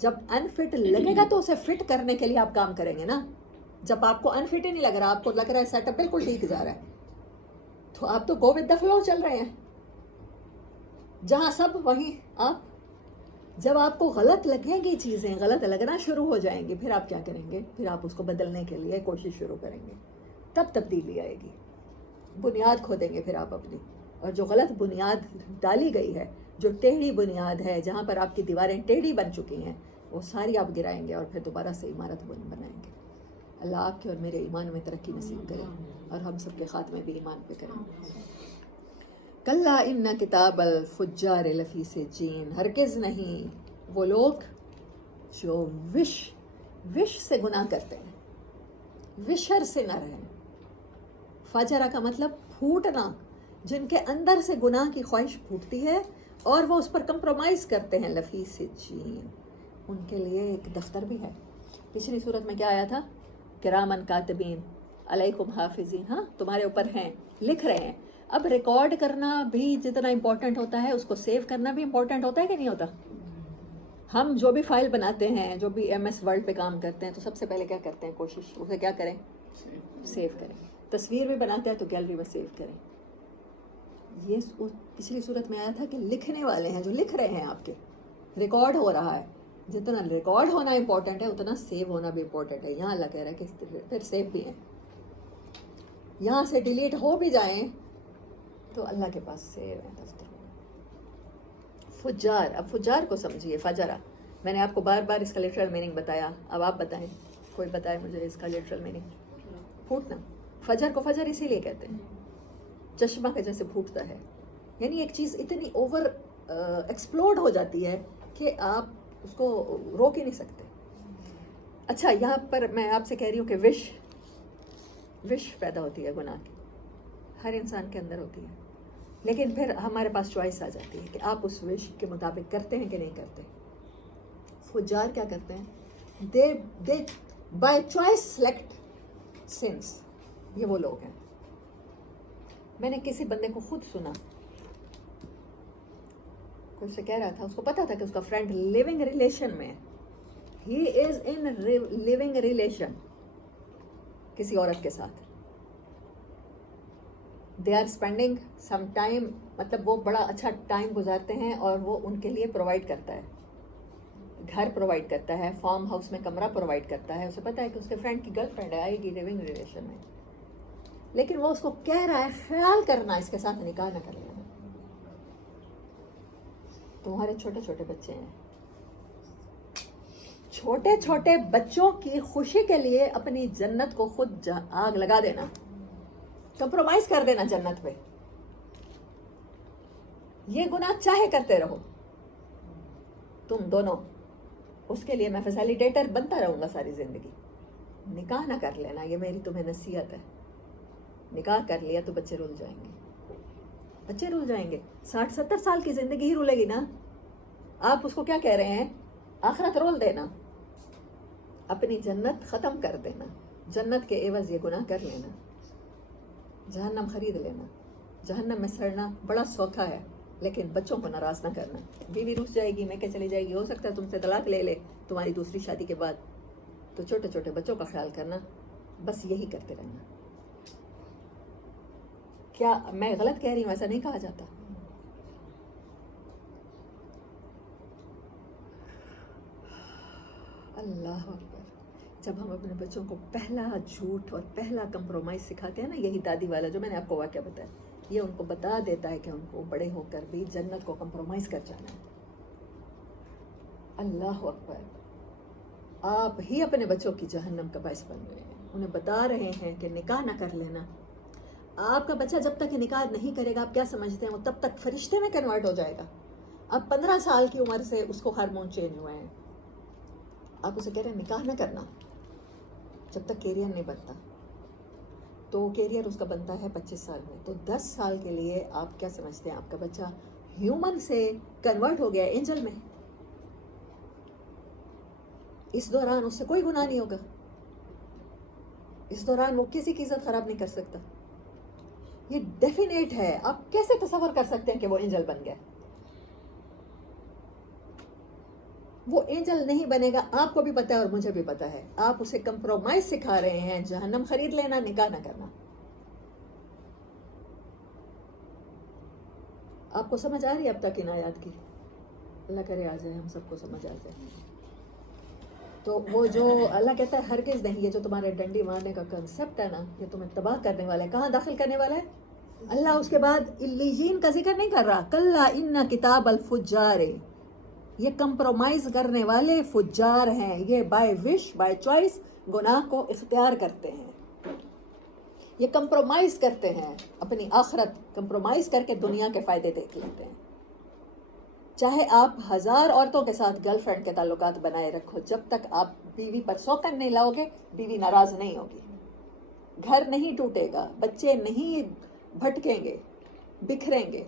جب انفٹ لگے گا تو اسے فٹ کرنے کے لیے آپ کام کریں گے نا. جب آپ کو انفٹ ہی نہیں لگ رہا، آپ کو لگ رہا ہے سیٹ اپ بالکل ٹھیک جا رہا ہے، تو آپ تو گو ود دا فلو چل رہے ہیں. جہاں سب وہیں آپ. جب آپ کو غلط لگیں گی، چیزیں غلط لگنا شروع ہو جائیں گی، پھر آپ کیا کریں گے؟ پھر آپ اس کو بدلنے کے لیے کوشش شروع کریں گے، تب تبدیلی آئے گی. بنیاد کھودیں گے پھر آپ اپنی، اور جو غلط بنیاد ڈالی گئی ہے، جو ٹیڑھی بنیاد ہے، جہاں پر آپ کی دیواریں ٹیڑھی بن چکی ہیں، وہ ساری آپ گرائیں گے اور پھر دوبارہ سے عمارت بنائیں گے. اللہ آپ کے اور میرے ایمان میں ترقی نصیب کرے، اور ہم سب کے خاتمے بھی ایمان پہ کریں. کلا ان کتاب الفجار لفی سجین. ہرگز نہیں وہ لوگ جو وش سے گناہ کرتے ہیں، وشر سے نہ رہیں. فاجرہ کا مطلب پھوٹنا، جن کے اندر سے گناہ کی خواہش پھوٹتی ہے اور وہ اس پر کمپرومائز کرتے ہیں. لفی سجین، ان کے لیے ایک دفتر بھی ہے. پچھلی صورت میں کیا آیا تھا؟ کرامن کاتبین علیکم حافظین. ہاں تمہارے اوپر ہیں، لکھ رہے ہیں. اب ریکارڈ کرنا بھی جتنا امپورٹنٹ ہوتا ہے، اس کو سیو کرنا بھی امپورٹنٹ ہوتا ہے کہ نہیں ہوتا؟ ہم جو بھی فائل بناتے ہیں، جو بھی MS ورڈ پہ کام کرتے ہیں، تو سب سے پہلے کیا کرتے ہیں؟ کوشش اسے کیا کریں؟ سیو کریں. تصویر بھی بناتے ہیں تو گیلری میں سیو کریں. یہ پچھلی صورت میں آیا تھا کہ لکھنے والے ہیں جو لکھ رہے ہیں، آپ کے ریکارڈ ہو رہا ہے. جتنا ریکارڈ ہونا امپورٹنٹ ہے اتنا سیو ہونا بھی امپورٹنٹ ہے. یہاں اللہ کہہ رہا ہے کہ پھر سیو بھی ہیں. یہاں سے ڈیلیٹ ہو بھی جائیں تو اللہ کے پاس سیو ہے دفتر. فجار، اب فجار کو سمجھیے. فجرہ میں نے آپ کو بار بار اس کا لٹرل میننگ بتایا، اب آپ بتائیں، کوئی بتائے مجھے اس کا لٹرل میننگ. پھوٹنا. فجر کو فجر اسی لیے کہتے ہیں، چشمہ کے جیسے پھوٹتا ہے. یعنی ایک چیز اتنی اوور ایکسپلوڈ ہو جاتی ہے کہ آپ اس کو روک ہی نہیں سکتے. اچھا یہاں پر میں آپ سے کہہ رہی ہوں کہ وش پیدا ہوتی ہے گناہ کی، ہر انسان کے اندر ہوتی ہے، لیکن پھر ہمارے پاس چوائس آ جاتی ہے کہ آپ اس وش کے مطابق کرتے ہیں کہ نہیں کرتے. فجار کیا کرتے ہیں؟ دے بائی چوائس سلیکٹ سنس. یہ وہ لوگ ہیں. میں نے کسی بندے کو خود سنا، تو اس سے کہہ رہا تھا، اس کو پتا تھا کہ اس کا فرینڈ لیونگ ریلیشن میں ہے، ہی از ان لیونگ ریلیشن کسی عورت کے ساتھ، they are spending some time, مطلب وہ بڑا اچھا ٹائم گزارتے ہیں، اور وہ ان کے لیے پرووائڈ کرتا ہے، گھر پرووائڈ کرتا ہے، فارم ہاؤس میں کمرہ پرووائڈ کرتا ہے، اسے پتا ہے کہ اس کے فرینڈ کی گرل فرینڈ آئے گی لیونگ ریلیشن میں، لیکن وہ اس کو کہہ رہا ہے خیال کرنا اس کے ساتھ نکاح نہ کر لینا، تمہارے چھوٹے چھوٹے بچے ہیں، چھوٹے چھوٹے بچوں کی خوشی کے لیے اپنی جنت کو خود آگ لگا دینا، کمپرومائز کر دینا جنت پہ، یہ گناہ چاہے کرتے رہو تم دونوں، اس کے لیے میں فیسیلیٹیٹر بنتا رہوں گا ساری زندگی، نکاح نہ کر لینا، یہ میری تمہیں نصیحت ہے، نکاح کر لیا تو بچے رول جائیں گے، بچے رول جائیں گے، 60-70 سال کی زندگی ہی رولے گی نا، آپ اس کو کیا کہہ رہے ہیں، آخرت رول دینا، اپنی جنت ختم کر دینا، جنت کے عوض یہ گناہ کر لینا، جہنم خرید لینا، جہنم میں سڑنا بڑا سوکھا ہے، لیکن بچوں کو ناراض نہ کرنا، بیوی روس جائے گی، میں کہ چلی جائے گی، ہو سکتا ہے تم سے طلاق لے لے تمہاری دوسری شادی کے بعد، تو چھوٹے چھوٹے بچوں کا خیال کرنا، بس یہی کرتے رہنا۔ کیا میں غلط کہہ رہی ہوں؟ ایسا نہیں کہا جاتا۔ اللہ اکبر، جب ہم اپنے بچوں کو پہلا جھوٹ اور پہلا کمپرومائز سکھاتے ہیں نا، یہی دادی والا جو میں نے آپ کو واقعہ بتایا، یہ ان کو بتا دیتا ہے کہ ان کو بڑے ہو کر بھی جنت کو کمپرومائز کر جانا ہے۔ اللہ اکبر، آپ ہی اپنے بچوں کی جہنم کا باعث بن رہے ہیں، انہیں بتا رہے ہیں کہ نکاح نہ کر لینا۔ آپ کا بچہ جب تک نکاح نہیں کرے گا، آپ کیا سمجھتے ہیں وہ تب تک فرشتے میں کنورٹ ہو جائے گا؟ اب 15 سال کی عمر سے اس کو ہارمون چینج ہوئے ہیں، آپ اسے کہہ رہے ہیں نکاح نہ کرنا جب تک کیریئر نہیں بنتا، تو کیریئر اس کا بنتا ہے 25 سال میں، تو 10 سال کے لیے آپ کیا سمجھتے ہیں آپ کا بچہ ہیومن سے کنورٹ ہو گیا اینجل میں، اس دوران اس سے کوئی گناہ نہیں ہوگا، اس دوران وہ کسی کی عزت خراب نہیں کر سکتا، یہ ڈیفینیٹ ہے۔ آپ کیسے تصور کر سکتے ہیں کہ وہ اینجل بن گیا؟ وہ اینجل نہیں بنے گا، آپ کو بھی پتا ہے اور مجھے بھی پتا ہے، آپ اسے کمپرومائز سکھا رہے ہیں، جہنم خرید لینا، نکاح نہ کرنا۔ آپ کو سمجھ آ رہی ہے اب تک ان آیات کی؟ اللہ کرے آ جائے، ہم سب کو سمجھ آ جائے۔ تو وہ جو اللہ کہتا ہے ہرگز نہیں، یہ جو تمہارے ڈنڈی مارنے کا کنسپٹ ہے نا، یہ تمہیں تباہ کرنے والا ہے، کہاں داخل کرنے والا ہے؟ اللہ اس کے بعد علیین کا ذکر نہیں کر رہا، کلا ان کتاب الفجار، یہ کمپرومائز کرنے والے فجار ہیں، یہ بائی وش بائی چوائس گناہ کو اختیار کرتے ہیں، یہ کمپرومائز کرتے ہیں، اپنی آخرت کمپرومائز کر کے دنیا کے فائدے دیکھ لیتے ہیں۔ چاہے آپ 1000 عورتوں کے ساتھ گرل فرینڈ کے تعلقات بنائے رکھو، جب تک آپ بیوی پر سوکن نہیں لاؤ گے، بیوی ناراض نہیں ہوگی، گھر نہیں ٹوٹے گا، بچے نہیں بھٹکیں گے، بکھریں گے۔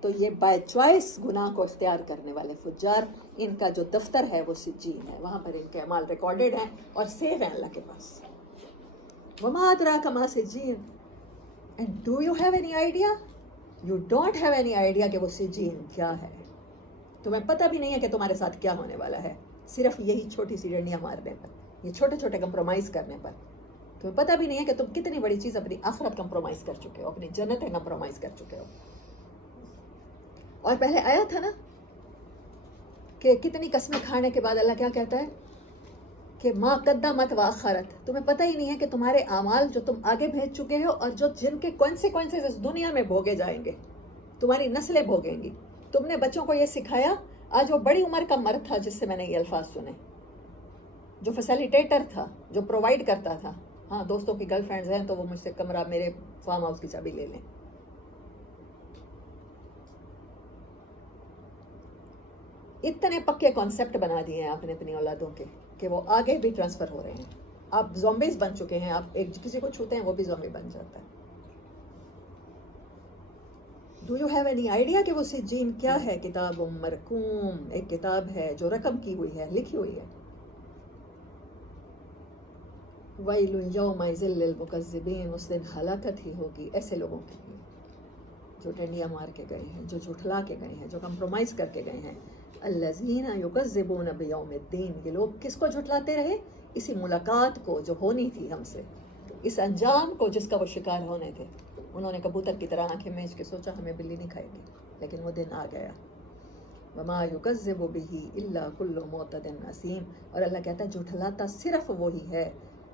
تو یہ بائی چوائس گناہ کو اختیار کرنے والے فجار، ان کا جو دفتر ہے وہ سجین ہے، وہاں پر ان کے اعمال ریکارڈڈ ہیں اور سیو ہیں اللہ کے پاس۔ وما ادراک ما سجین، and do you have any idea? You don't have any idea کہ وہ سجین کیا ہے، تمہیں پتہ بھی نہیں ہے کہ تمہارے ساتھ کیا ہونے والا ہے، صرف یہی چھوٹی سی ڈنڈیاں مارنے پر، یہ چھوٹے چھوٹے کمپرومائز کرنے پر، تمہیں پتہ بھی نہیں ہے کہ تم کتنی بڑی چیز اپنی آخرت کمپرومائز کر چکے ہو، اپنی جنتیں کمپرومائز کر چکے ہو۔ اور پہلے آیا تھا نا کہ کتنی قسمیں کھانے کے بعد اللہ کیا کہتا ہے کہ ما قدمت واخرت، تمہیں پتہ ہی نہیں ہے کہ تمہارے اعمال جو تم آگے بھیج چکے ہو اور جو جن کے کانسیکوینسز اس دنیا میں بھوگے جائیں گے، تمہاری نسلیں بھوگیں گی۔ تم نے بچوں کو یہ سکھایا، آج وہ بڑی عمر کا مرد تھا جس سے میں نے یہ الفاظ سنے، جو فیسیلیٹیٹر تھا، جو پرووائڈ کرتا تھا، ہاں دوستوں کی گرل فرینڈز ہیں تو وہ مجھ سے کمرہ، میرے فارم ہاؤس کی چابی لے لیں۔ اتنے پکے کانسیپٹ بنا دیے ہیں آپ نے اپنی اولادوں کے کہ وہ آگے بھی ٹرانسفر ہو رہے ہیں، آپ زومبیز بن چکے ہیں، آپ ایک کسی کو چھوتے ہیں وہ بھی زومبی بن جاتا ہے۔ Do you have any idea کہ وہ سجین کیا ہے؟ کتاب مرقوم، ایک کتاب ہے جو رقم کی ہوئی ہے، لکھی ہوئی ہے۔ ویل یومئذ للمکذبین، اس دن ہلاکت ہی ہوگی ایسے لوگوں کے لیے جو ڈنڈیاں مار کے گئے ہیں، جو جھٹلا کے گئے ہیں، جو کمپرومائز کر کے گئے ہیں. الذین یکذبون بیوم الدین، یہ لوگ کس کو جھٹلاتے رہے؟ اسی ملاقات کو جو ہونی تھی ہم سے، اس انجام کو جس کا وہ شکار ہونے تھے. انہوں نے کبوتر کی طرح آنکھیں میچ کے سوچا ہمیں بلی نہیں کھائے گی، لیکن وہ دن آ گیا. وما یکذب بہ الا کل معتد اثیم، اور اللہ کہتا ہے جھٹلاتا صرف وہی ہے.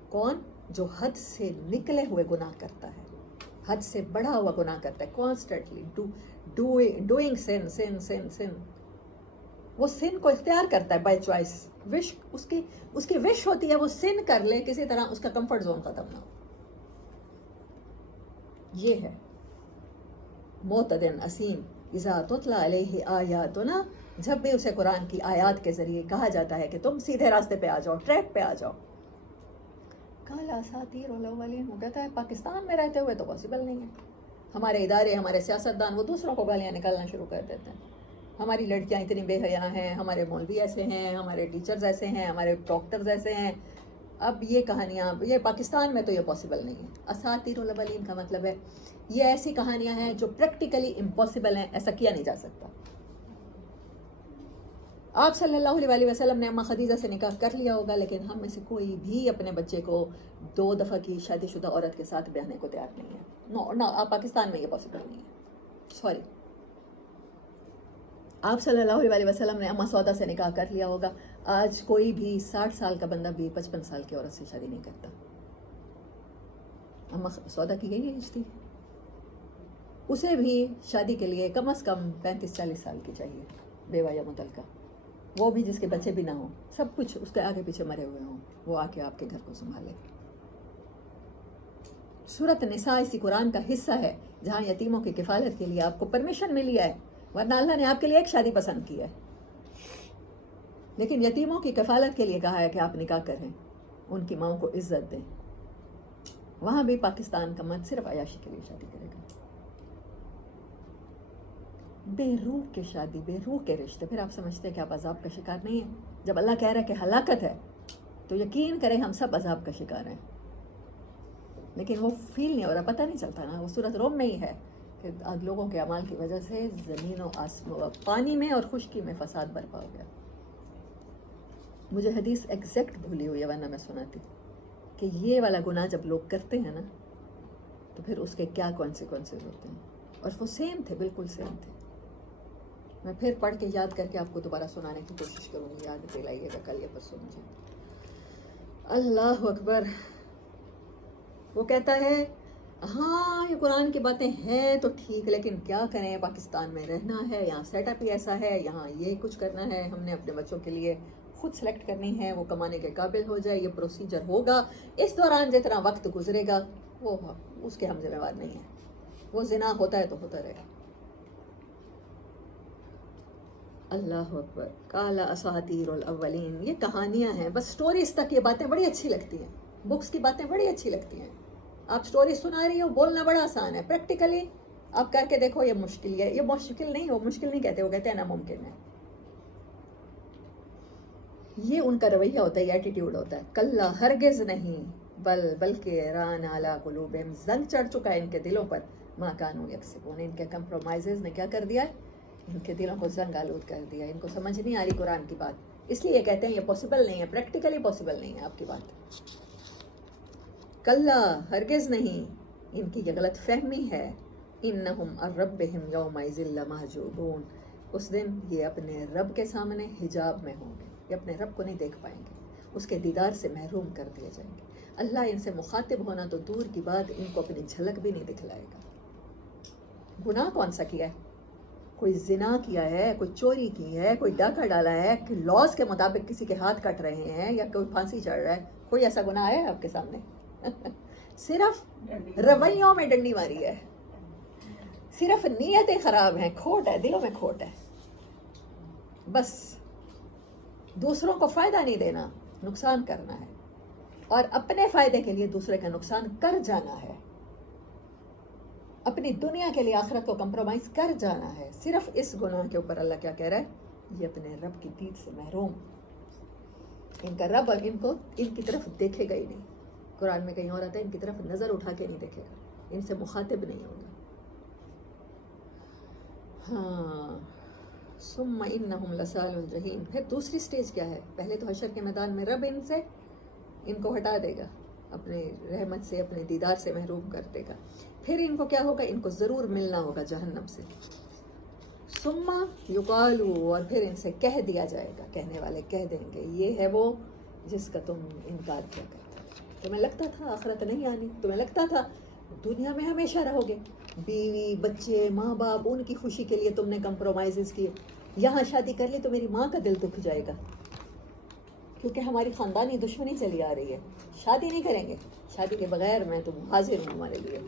کون؟ جو حد سے نکلے ہوئے گناہ کرتا ہے، حد سے بڑھا ہوا گناہ کرتا ہے، کانسٹنٹلی ڈوئنگ سن سن سن سن. وہ سن کو اختیار کرتا ہے بائی چوائس. وش اس کی وش ہوتی ہے وہ سن کر لے، کسی طرح اس کا کمفرٹ زون ختم نہ ہو. یہ ہے معتد اسیم. اذا تتلی علیہ آیاتنا، جب بھی اسے قرآن کی آیات کے ذریعے کہا جاتا ہے کہ تم سیدھے راستے پہ آ جاؤ، ٹریک پہ آ جاؤ. قال اساطیر الاولین، وہ کہتا ہے پاکستان میں رہتے ہوئے تو پاسبل نہیں ہے. ہمارے ادارے، ہمارے سیاستدان وہ دوسروں کو گالیاں نکالنا شروع کر دیتے ہیں. ہماری لڑکیاں اتنی بے حیا ہیں، ہمارے مولوی ایسے ہیں، ہمارے ٹیچرز ایسے ہیں، ہمارے ڈاکٹرز ایسے ہیں. اب یہ کہانیاں، یہ پاکستان میں تو یہ پاسبل نہیں ہے. اساطیر الاولین کا مطلب ہے یہ ایسی کہانیاں ہیں جو پریکٹیکلی امپاسبل ہیں، ایسا کیا نہیں جا سکتا. آپ صلی اللہ علیہ وسلم نے اماں خدیجہ سے نکاح کر لیا ہوگا، لیکن ہم میں سے کوئی بھی اپنے بچے کو 2 دفعہ کی شادی شدہ عورت کے ساتھ بیاہنے کو تیار نہیں ہے. نو، آپ پاکستان میں یہ پاسبل نہیں ہے. سوری. آپ صلی اللہ علیہ وسلم نے اماں سودا سے نکاح کر لیا ہوگا. آج کوئی بھی 60 سال کا بندہ بھی 55 سال کی عورت سے شادی نہیں کرتا. اماں سودا کی یہی ایج تھی. اسے بھی شادی کے لیے کم از کم 35-40 سال کی چاہیے، بیوہ یا مطلقہ. وہ بھی جس کے بچے بھی نہ ہوں، سب کچھ اس کے آگے پیچھے مرے ہوئے ہوں، وہ آ کے آپ کے گھر کو سنبھالے. سورۃ نساء اسی قرآن کا حصہ ہے جہاں یتیموں کی کفالت کے لیے آپ کو پرمیشن ملی ہے. ورنہ اللہ نے آپ کے لیے ایک شادی پسند کی ہے، لیکن یتیموں کی کفالت کے لیے کہا ہے کہ آپ نکاح کریں، ان کی ماؤں کو عزت دیں. وہاں بھی پاکستان کا مرد صرف عیاشی کے لیے شادی کرے گا. بے روح کے شادی، بے روح کے رشتے، پھر آپ سمجھتے ہیں کہ آپ عذاب کا شکار نہیں ہیں. جب اللہ کہہ رہا ہے کہ ہلاکت ہے تو یقین کریں ہم سب عذاب کا شکار ہیں، لیکن وہ فیل نہیں ہو رہا، پتہ نہیں چلتا نا. وہ سورۃ روم میں ہی ہے کہ لوگوں کے اعمال کی وجہ سے زمین و پانی میں اور خشکی میں فساد برپا ہو گیا. مجھے حدیث ایگزیکٹ بھولی ہوئی ہے، ورنہ میں سناتی کہ یہ والا گناہ جب لوگ کرتے ہیں نا تو پھر اس کے کیا کانسیکوینسز ہوتے ہیں. اور وہ سیم تھے، بالکل سیم تھے. میں پھر پڑھ کے یاد کر کے آپ کو دوبارہ سنانے کی کوشش کروں گی. یاد دلائیے گا کل یا پرسوں مجھے. اللہ اکبر. وہ کہتا ہے ہاں یہ قرآن کی باتیں ہیں تو ٹھیک، لیکن کیا کریں، پاکستان میں رہنا ہے، یہاں سیٹ اپ ہی ایسا ہے، یہاں یہ کچھ کرنا ہے. ہم نے اپنے بچوں کے لیے خود سلیکٹ کرنی ہے، وہ کمانے کے قابل ہو جائے، یہ پروسیجر ہوگا. اس دوران جتنا وقت گزرے گا وہ اس کے ہم ذمہ وار نہیں ہیں. وہ زنا ہوتا ہے تو ہوتا رہے. اللہ اکبر. قال اساطیر الاولین، یہ کہانیاں ہیں، بس سٹوریز تک یہ باتیں بڑی اچھی لگتی ہیں، بکس کی باتیں بڑی اچھی لگتی ہیں. آپ سٹوری سنا رہی ہو، بولنا بڑا آسان ہے، پریکٹیکلی آپ کر کے دیکھو یہ مشکل ہے. یہ مشکل نہیں، وہ مشکل نہیں کہتے، وہ کہتے ہیں ناممکن ہے. یہ ان کا رویہ ہوتا ہے، یہ ایٹیٹیوڈ ہوتا ہے. کلا ہرگز نہیں، بلکہ ران علی قلوبہم، زنگ چڑھ چکا ہے ان کے دلوں پر، ما کانوا یکسبون، ان کے کمپرومائزز نے کیا کر دیا ہے، ان کے دلوں کو زنگ آلود کر دیا. ان کو سمجھ نہیں آ رہی قرآن کی بات، اس لیے یہ کہتے ہیں یہ پاسبل نہیں ہے، پریکٹیکلی پاسبل نہیں ہے آپ کی بات. کلا ہرگز نہیں، ان کی یہ غلط فہمی ہے. انہم عن ربہم یومئذ لمحجوبون، اس دن یہ اپنے رب کے سامنے حجاب میں ہوں گے، یہ اپنے رب کو نہیں دیکھ پائیں گے، اس کے دیدار سے محروم کر دیے جائیں گے. اللہ ان سے مخاطب ہونا تو دور کی بات، ان کو اپنی جھلک بھی نہیں دکھلائے گا. گناہ کون سا کیا ہے؟ کوئی زنا کیا ہے، کوئی چوری کی ہے، کوئی ڈاکہ ڈالا ہے، کہ لاز کے مطابق کسی کے ہاتھ کٹ رہے ہیں یا کوئی پھانسی چڑھ رہا ہے، کوئی ایسا گناہ ہے آپ کے سامنے؟ صرف رویوں میں ڈنڈی ماری ہے، صرف نیتیں خراب ہیں، کھوٹ ہے، دلوں میں کھوٹ ہے. بس دوسروں کو فائدہ نہیں دینا، نقصان کرنا ہے، اور اپنے فائدے کے لیے دوسرے کا نقصان کر جانا ہے، اپنی دنیا کے لیے آخرت کو کمپرومائز کر جانا ہے. صرف اس گناہ کے اوپر اللہ کیا کہہ رہا ہے، یہ اپنے رب کی دید سے محروم. ان کا رب ان کو ان کی طرف دیکھے گا ہی نہیں. قرآن میں کہیں اور آتا ہے ان کی طرف نظر اٹھا کے نہیں دیکھے گا، ان سے مخاطب نہیں ہوگا. ہاں ثم انہم لصال الجحیم. پھر دوسری سٹیج کیا ہے؟ پہلے تو حشر کے میدان میں رب ان کو ہٹا دے گا، اپنے رحمت سے اپنے دیدار سے محروم کر دے گا. پھر ان کو کیا ہوگا؟ ان کو ضرور ملنا ہوگا جہنم سے. ثم یقالو، اور پھر ان سے کہہ دیا جائے گا، کہنے والے کہہ دیں گے یہ ہے وہ جس کا تم انکار کیا کرتے. تمہیں لگتا تھا آخرت نہیں آنی، تمہیں لگتا تھا دنیا میں ہمیشہ رہو گے، بیوی بچے ماں باپ ان کی خوشی کے لیے تم نے کمپرومائزز کیے. یہاں شادی کر لی تو میری ماں کا دل دکھ جائے گا کیونکہ ہماری خاندانی دشمنی چلی آ رہی ہے، شادی نہیں کریں گے، شادی کے بغیر میں تو حاضر ہوں ہمارے لیے.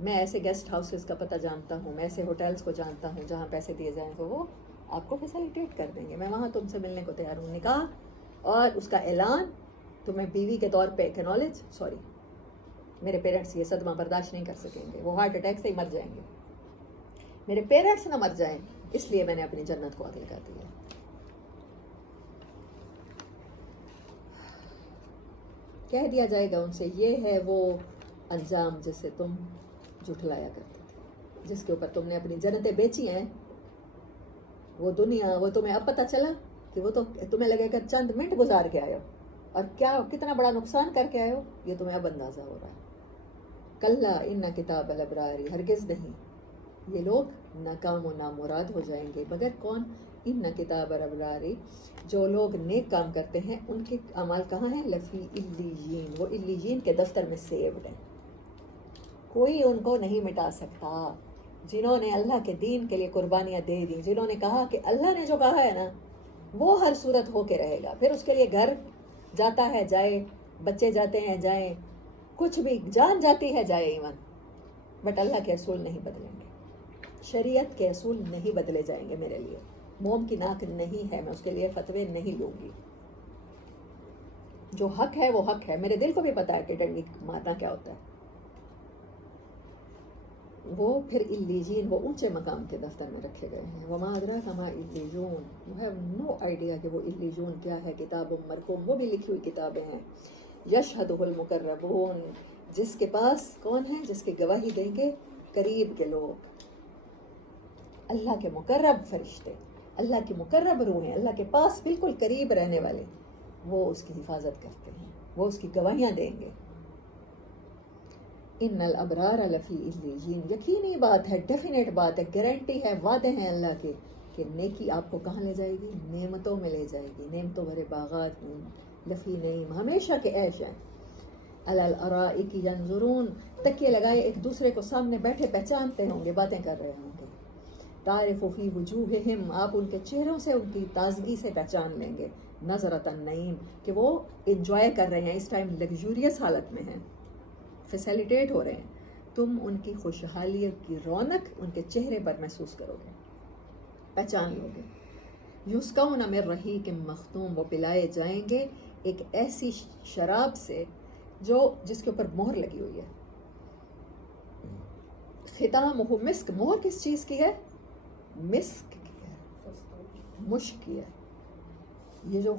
میں ایسے گیسٹ ہاؤسز کا پتہ جانتا ہوں، میں ایسے ہوٹلز کو جانتا ہوں جہاں پیسے دیے جائیں تو وہ آپ کو فیسیلیٹیٹ کر دیں گے. میں وہاں تم سے ملنے کو تیار ہوں. نکاح اور اس کا اعلان تمہیں بیوی کے طور پہ اکنالج. سوری میرے پیرنٹس یہ صدمہ برداشت نہیں کر سکیں گے، وہ ہارٹ اٹیک سے ہی مر جائیں گے. میرے پیرنٹس نہ مر جائیں اس لیے میں نے اپنی جنت کو آگ لگا دی ہے. کہہ دیا جائے گا ان سے یہ ہے وہ انجام جسے تم جھٹلایا کرتے تھے، جس کے اوپر تم نے اپنی جنتیں بیچی ہیں. وہ دنیا وہ تمہیں اب پتہ چلا کہ وہ تو تمہیں لگے گا چند منٹ گزار کے آئے ہو اور کیا کتنا بڑا نقصان کر کے آئے ہو، یہ تمہیں اب اندازہ ہو رہا ہے. کلا ان کتاب الابرار، ہرگز نہیں یہ لوگ ناکام و نامراد ہو جائیں گے مگر کون؟ ان کتاب الابرار، جو لوگ نیک کام کرتے ہیں ان کے اعمال کہاں ہیں؟ لفی علیین، وہ علیین کے دفتر میں سیوڈ ہیں، کوئی ان کو نہیں مٹا سکتا. جنہوں نے اللہ کے دین کے لیے قربانیاں دے دیں، جنہوں نے کہا کہ اللہ نے جو کہا ہے نا وہ ہر صورت ہو کے رہے گا. پھر اس کے لیے گھر جاتا ہے جائے، بچے جاتے ہیں جائیں، کچھ بھی جان جاتی ہے جائے ایمان، بٹ اللہ کے اصول نہیں بدلیں گے، شریعت کے اصول نہیں بدلے جائیں گے. میرے لیے موم کی ناک نہیں ہے، میں اس کے لیے فتوے نہیں لوں گی. جو حق ہے وہ حق ہے. میرے دل کو بھی پتا ہے کہ ڈنڈی مارنا کیا ہوتا ہے. وہ پھر علیین، وہ اونچے مقام کے دفتر میں رکھے گئے ہیں. وما ادراک ما علیون، یو ہیو نو آئیڈیا کہ وہ علیون کیا ہے. کتاب مرقوم، وہ بھی لکھی ہوئی کتابیں ہیں. یشہدہ المقربون، جس کے پاس کون ہے؟ جس کی گواہی دیں گے قریب کے لوگ، اللہ کے مقرب فرشتے، اللہ کی مقرب روحیں، اللہ کے پاس بالکل قریب رہنے والے، وہ اس کی حفاظت کرتے ہیں، وہ اس کی گواہیاں دیں گے. ان الابرار لفی علیین، یقینی بات ہے، ڈیفینیٹ بات ہے، گارنٹی ہے، وعدے ہیں اللہ کے کہ نیکی آپ کو کہاں لے جائے گی؟ نعمتوں میں لے جائے گی، نعمتوں بھرے باغات میں، لفی نعیم، ہمیشہ کے عیش ہیں. علی الارائک ینظرون، تکیے لگائے ایک دوسرے کو سامنے بیٹھے پہچانتے ہوں گے، باتیں کر رہے ہوں گے. تعرف فی وجوہہم، آپ ان کے چہروں سے ان کی تازگی سے پہچان لیں گے. نظرۃ النعیم، کہ وہ انجوائے کر رہے ہیں، اس ٹائم لگژوریس حالت میں ہیں، فیسیلیٹیٹ ہو رہے ہیں. تم ان کی خوشحالی کی رونق ان کے چہرے پر محسوس کرو گے، پہچان لو گے. یسقون من رحیق مختوم، وہ پلائے جائیں گے ایک ایسی شراب سے جس کے اوپر مہر لگی ہوئی ہے. ختامہ مسک، مہر کس چیز کی ہے؟ مسک کی ہے، مشک کی ہے. یہ جو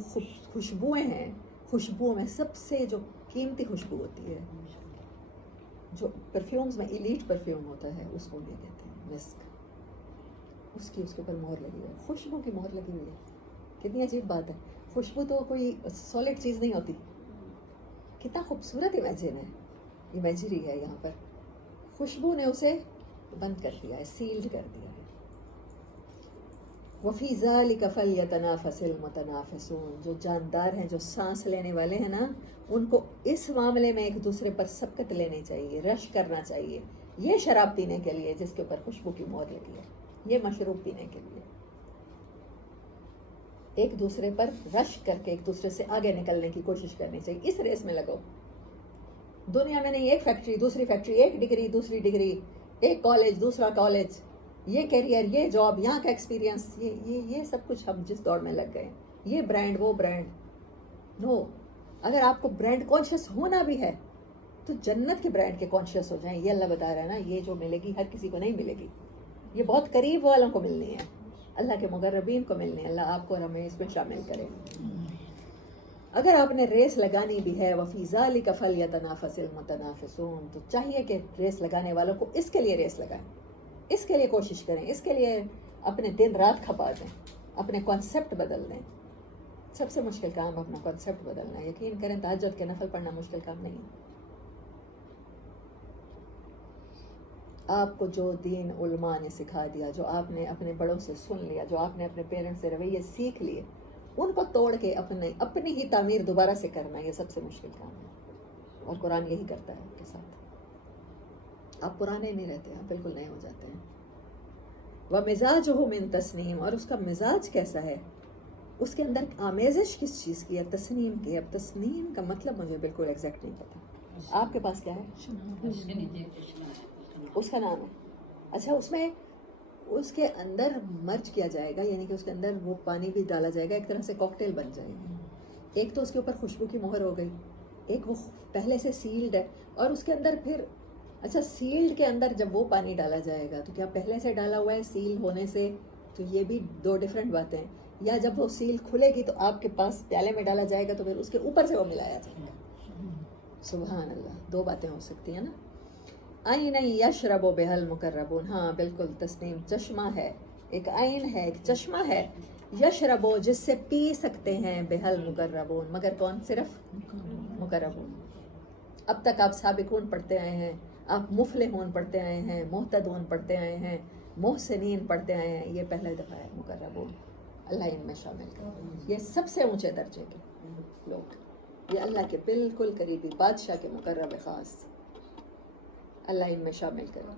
خوشبوئیں ہیں، خوشبوؤں میں سب سے جو قیمتی خوشبو ہوتی ہے، جو پرفیومز میں ایلیٹ پرفیوم ہوتا ہے، اس کو یہ کہتے ہیں مسک. اس کے اوپر مہر لگی ہوئی ہے، خوشبو کی مہر لگی ہوئی ہے. کتنی عجیب بات ہے. خوشبو تو کوئی سالڈ چیز نہیں ہوتی. کتنا خوبصورت امیجری ہے یہاں پر. خوشبو نے اسے بند کر دیا ہے، سیلڈ کر دیا ہے. وفی ذالک فلیتنافس المتنافسون، جو جاندار ہیں، جو سانس لینے والے ہیں نا، ان کو اس معاملے میں ایک دوسرے پر سبقت لینی چاہیے، رش کرنا چاہیے. یہ شراب پینے کے لیے جس کے اوپر خوشبو کی مہر لگی ہے، یہ مشروب پینے کے لیے ایک دوسرے پر رش کر کے ایک دوسرے سے آگے نکلنے کی کوشش کرنی چاہیے. اس ریس میں لگو. دنیا میں نہیں، ایک فیکٹری دوسری فیکٹری، ایک ڈگری دوسری ڈگری، ایک کالج دوسرا کالج، یہ کیریئر، یہ جاب، یہاں کا ایکسپیرینس، یہ سب کچھ ہم جس دور میں لگ گئے. یہ برانڈ وہ برانڈ، نو. اگر آپ کو برانڈ کانشیس ہونا بھی ہے تو جنت کے برانڈ کے کانشیس ہو جائیں. یہ اللہ بتا رہا ہے نا، یہ جو ملے گی ہر کسی کو نہیں ملے گی، یہ بہت قریب والوں کو ملنی ہے، اللہ کے مقربین کو ملنی ہے. اللہ آپ کو اور ہمیں اس میں شامل کرے. اگر آپ نے ریس لگانی بھی ہے، وفی ذالک فلیتنافس المتنافسون، تو چاہیے کہ ریس لگانے والوں کو اس کے لیے ریس لگائیں اس کے لیے کوشش کریں، اس کے لیے اپنے دن رات کھپا دیں، اپنے کانسیپٹ بدل دیں. سب سے مشکل کام اپنا کانسیپٹ بدلنا ہے. یقین کریں تہجد کے نفل پڑھنا مشکل کام نہیں ہے. آپ کو جو دین علماء نے سکھا دیا، جو آپ نے اپنے بڑوں سے سن لیا، جو آپ نے اپنے پیرنٹس سے رویے سیکھ لیے، ان کو توڑ کے اپنی ہی تعمیر دوبارہ سے کرنا، یہ سب سے مشکل کام ہے. اور قرآن یہی کرتا ہے آپ کے ساتھ. آپ پرانے نہیں رہتے، آپ بالکل نئے ہو جاتے ہیں. وَمِزَاجُهُ مِن تسنیم، اور اس کا مزاج کیسا ہے، اس کے اندر آمیزش کس چیز کی ہے، تسنیم کی. اب تسنیم کا مطلب مجھے بالکل ایگزیکٹ نہیں پتا. آپ کے پاس کیا ہے؟ اس کا نام ہے. اچھا، اس میں اس کے اندر مرج کیا جائے گا، یعنی کہ اس کے اندر وہ پانی بھی ڈالا جائے گا، ایک طرح سے کاکٹیل بن جائے گی. ایک تو اس کے اوپر خوشبو کی مہر ہو گئی، ایک وہ پہلے سے سیلڈ ہے، اور اس کے اندر پھر اچھا سیلڈ کے اندر جب وہ پانی ڈالا جائے گا تو کیا پہلے سے ڈالا ہوا ہے سیل ہونے سے؟ تو یہ بھی دو ڈفرینٹ باتیں ہیں. یا جب وہ سیل کھلے گی تو آپ کے پاس پیالے میں ڈالا جائے گا تو پھر اس کے اوپر سے وہ ملایا جائے گا. سبحان اللہ، دو باتیں ہو سکتی ہیں نا. عین یشرب بہل مقربون، ہاں بالکل تسنیم چشمہ ہے، ایک عین ہے، ایک چشمہ ہے. یشربو جس سے پی سکتے ہیں، بہل مقربون، مگر کون؟ صرف مقربون. اب تک آپ سابقون پڑھتے آئے ہیں، آپ مفلحون پڑھتے آئے ہیں، محتدون پڑھتے آئے ہیں، محسنین پڑھتے آئے ہیں. یہ پہلا دفعہ ہے مقربون، اللہ ان میں شامل کر. یہ سب سے اونچے درجے کے لوگ، یہ اللہ کے بالکل قریبی بادشاہ کے مقرب خاص، اللہ ان میں شامل کرے.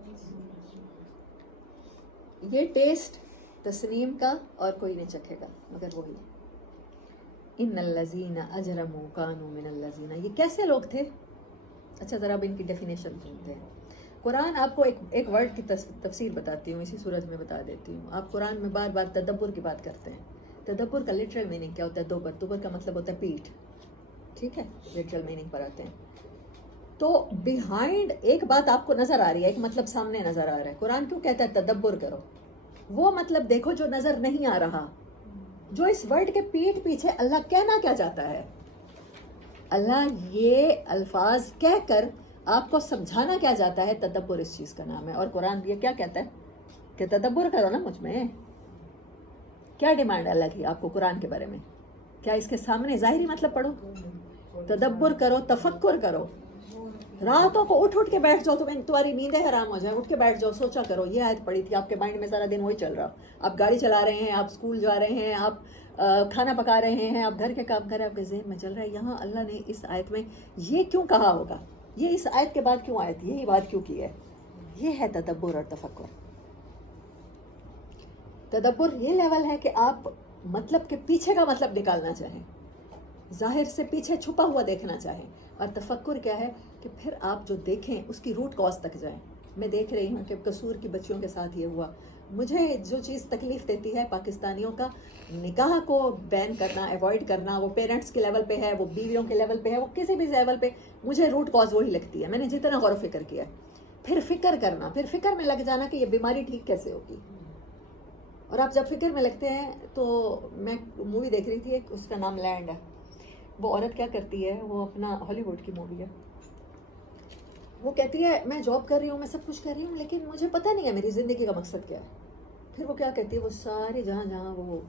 یہ ٹیسٹ تسنیم کا اور کوئی نہیں چکھے گا مگر وہی. ان الذین اجرموا کانوا من الذین، یہ کیسے لوگ تھے؟ اچھا ذرا اب ان کی ڈیفینیشن سنتے ہیں. قرآن آپ کو ایک ورڈ کی تفسیر بتاتی ہوں، اسی صورت میں بتا دیتی ہوں. آپ قرآن میں بار بار تدبر کی بات کرتے ہیں. تدبر کا لٹرل میننگ کیا ہوتا ہے؟ دوبر کا مطلب ہوتا ہے پیٹھ، ٹھیک ہے، لٹرل میننگ پر آتے ہیں. تو بیہائنڈ ایک بات آپ کو نظر آ رہی ہے، ایک مطلب سامنے نظر آ رہا ہے. قرآن کیوں کہتا ہے تدبر کرو؟ وہ مطلب دیکھو جو نظر نہیں آ رہا، جو اس ورڈ کے پیٹھ پیچھے اللہ کہنا کیا چاہتا ہے. اللہ یہ الفاظ کہہ کر آپ کو سمجھانا کیا چاہتا ہے، تدبر اس چیز کا نام ہے. اور قرآن یہ کیا کہتا ہے کہ تدبر کرو نا مجھ میں. کیا ڈیمانڈ ہے اللہ کی آپ کو قرآن کے بارے میں؟ کیا اس کے سامنے ظاہری مطلب پڑھو؟ تدبر کرو، تفکر کرو. راتوں کو اٹھ کے بیٹھ جاؤ، تمہاری نیندیں حرام ہو جائیں، اٹھ کے بیٹھ جاؤ، سوچا کرو. یہ آیت پڑھی تھی، آپ کے مائنڈ میں سارا دن وہی چل رہا. آپ گاڑی چلا رہے ہیں، آپ اسکول جا رہے ہیں، آپ کھانا پکا رہے ہیں، آپ گھر کے کام کر رہے ہیں، آپ کے ذہن میں چل رہا ہے یہاں اللہ نے اس آیت میں یہ کیوں کہا ہوگا، یہ اس آیت کے بعد کیوں آیت یہی بات کیوں کی ہے. یہ ہے تدبر اور تفکر. تدبر یہ لیول ہے کہ آپ مطلب کے پیچھے کا مطلب نکالنا چاہیں، ظاہر سے پیچھے چھپا ہوا دیکھنا چاہیں. اور تفکر کیا ہے کہ پھر آپ جو دیکھیں اس کی روٹ کاز تک جائیں. میں دیکھ رہی ہوں کہ قصور کی بچیوں کے ساتھ یہ ہوا. مجھے جو چیز تکلیف دیتی ہے پاکستانیوں کا نکاح کو بین کرنا، ایوائڈ کرنا، وہ پیرنٹس کے لیول پہ ہے، وہ بیویوں کے لیول پہ ہے، وہ کسی بھی لیول پہ، مجھے روٹ کاز وہی لگتی ہے. میں نے جتنا غور و فکر کیا ہے، پھر فکر کرنا، پھر فکر میں لگ جانا کہ یہ بیماری ٹھیک کیسے ہوگی. اور آپ جب فکر میں لگتے ہیں تو میں مووی دیکھ رہی تھی، اس کا نام لینڈ ہے. وہ عورت کیا کرتی ہے، وہ اپنا ہالی ووڈ کی مووی ہے، وہ کہتی ہے میں جاب کر رہی ہوں، میں سب کچھ کر رہی ہوں، لیکن مجھے پتہ نہیں ہے میری زندگی کا مقصد کیا ہے. پھر وہ کیا کہتی ہے، وہ سارے جہاں وہ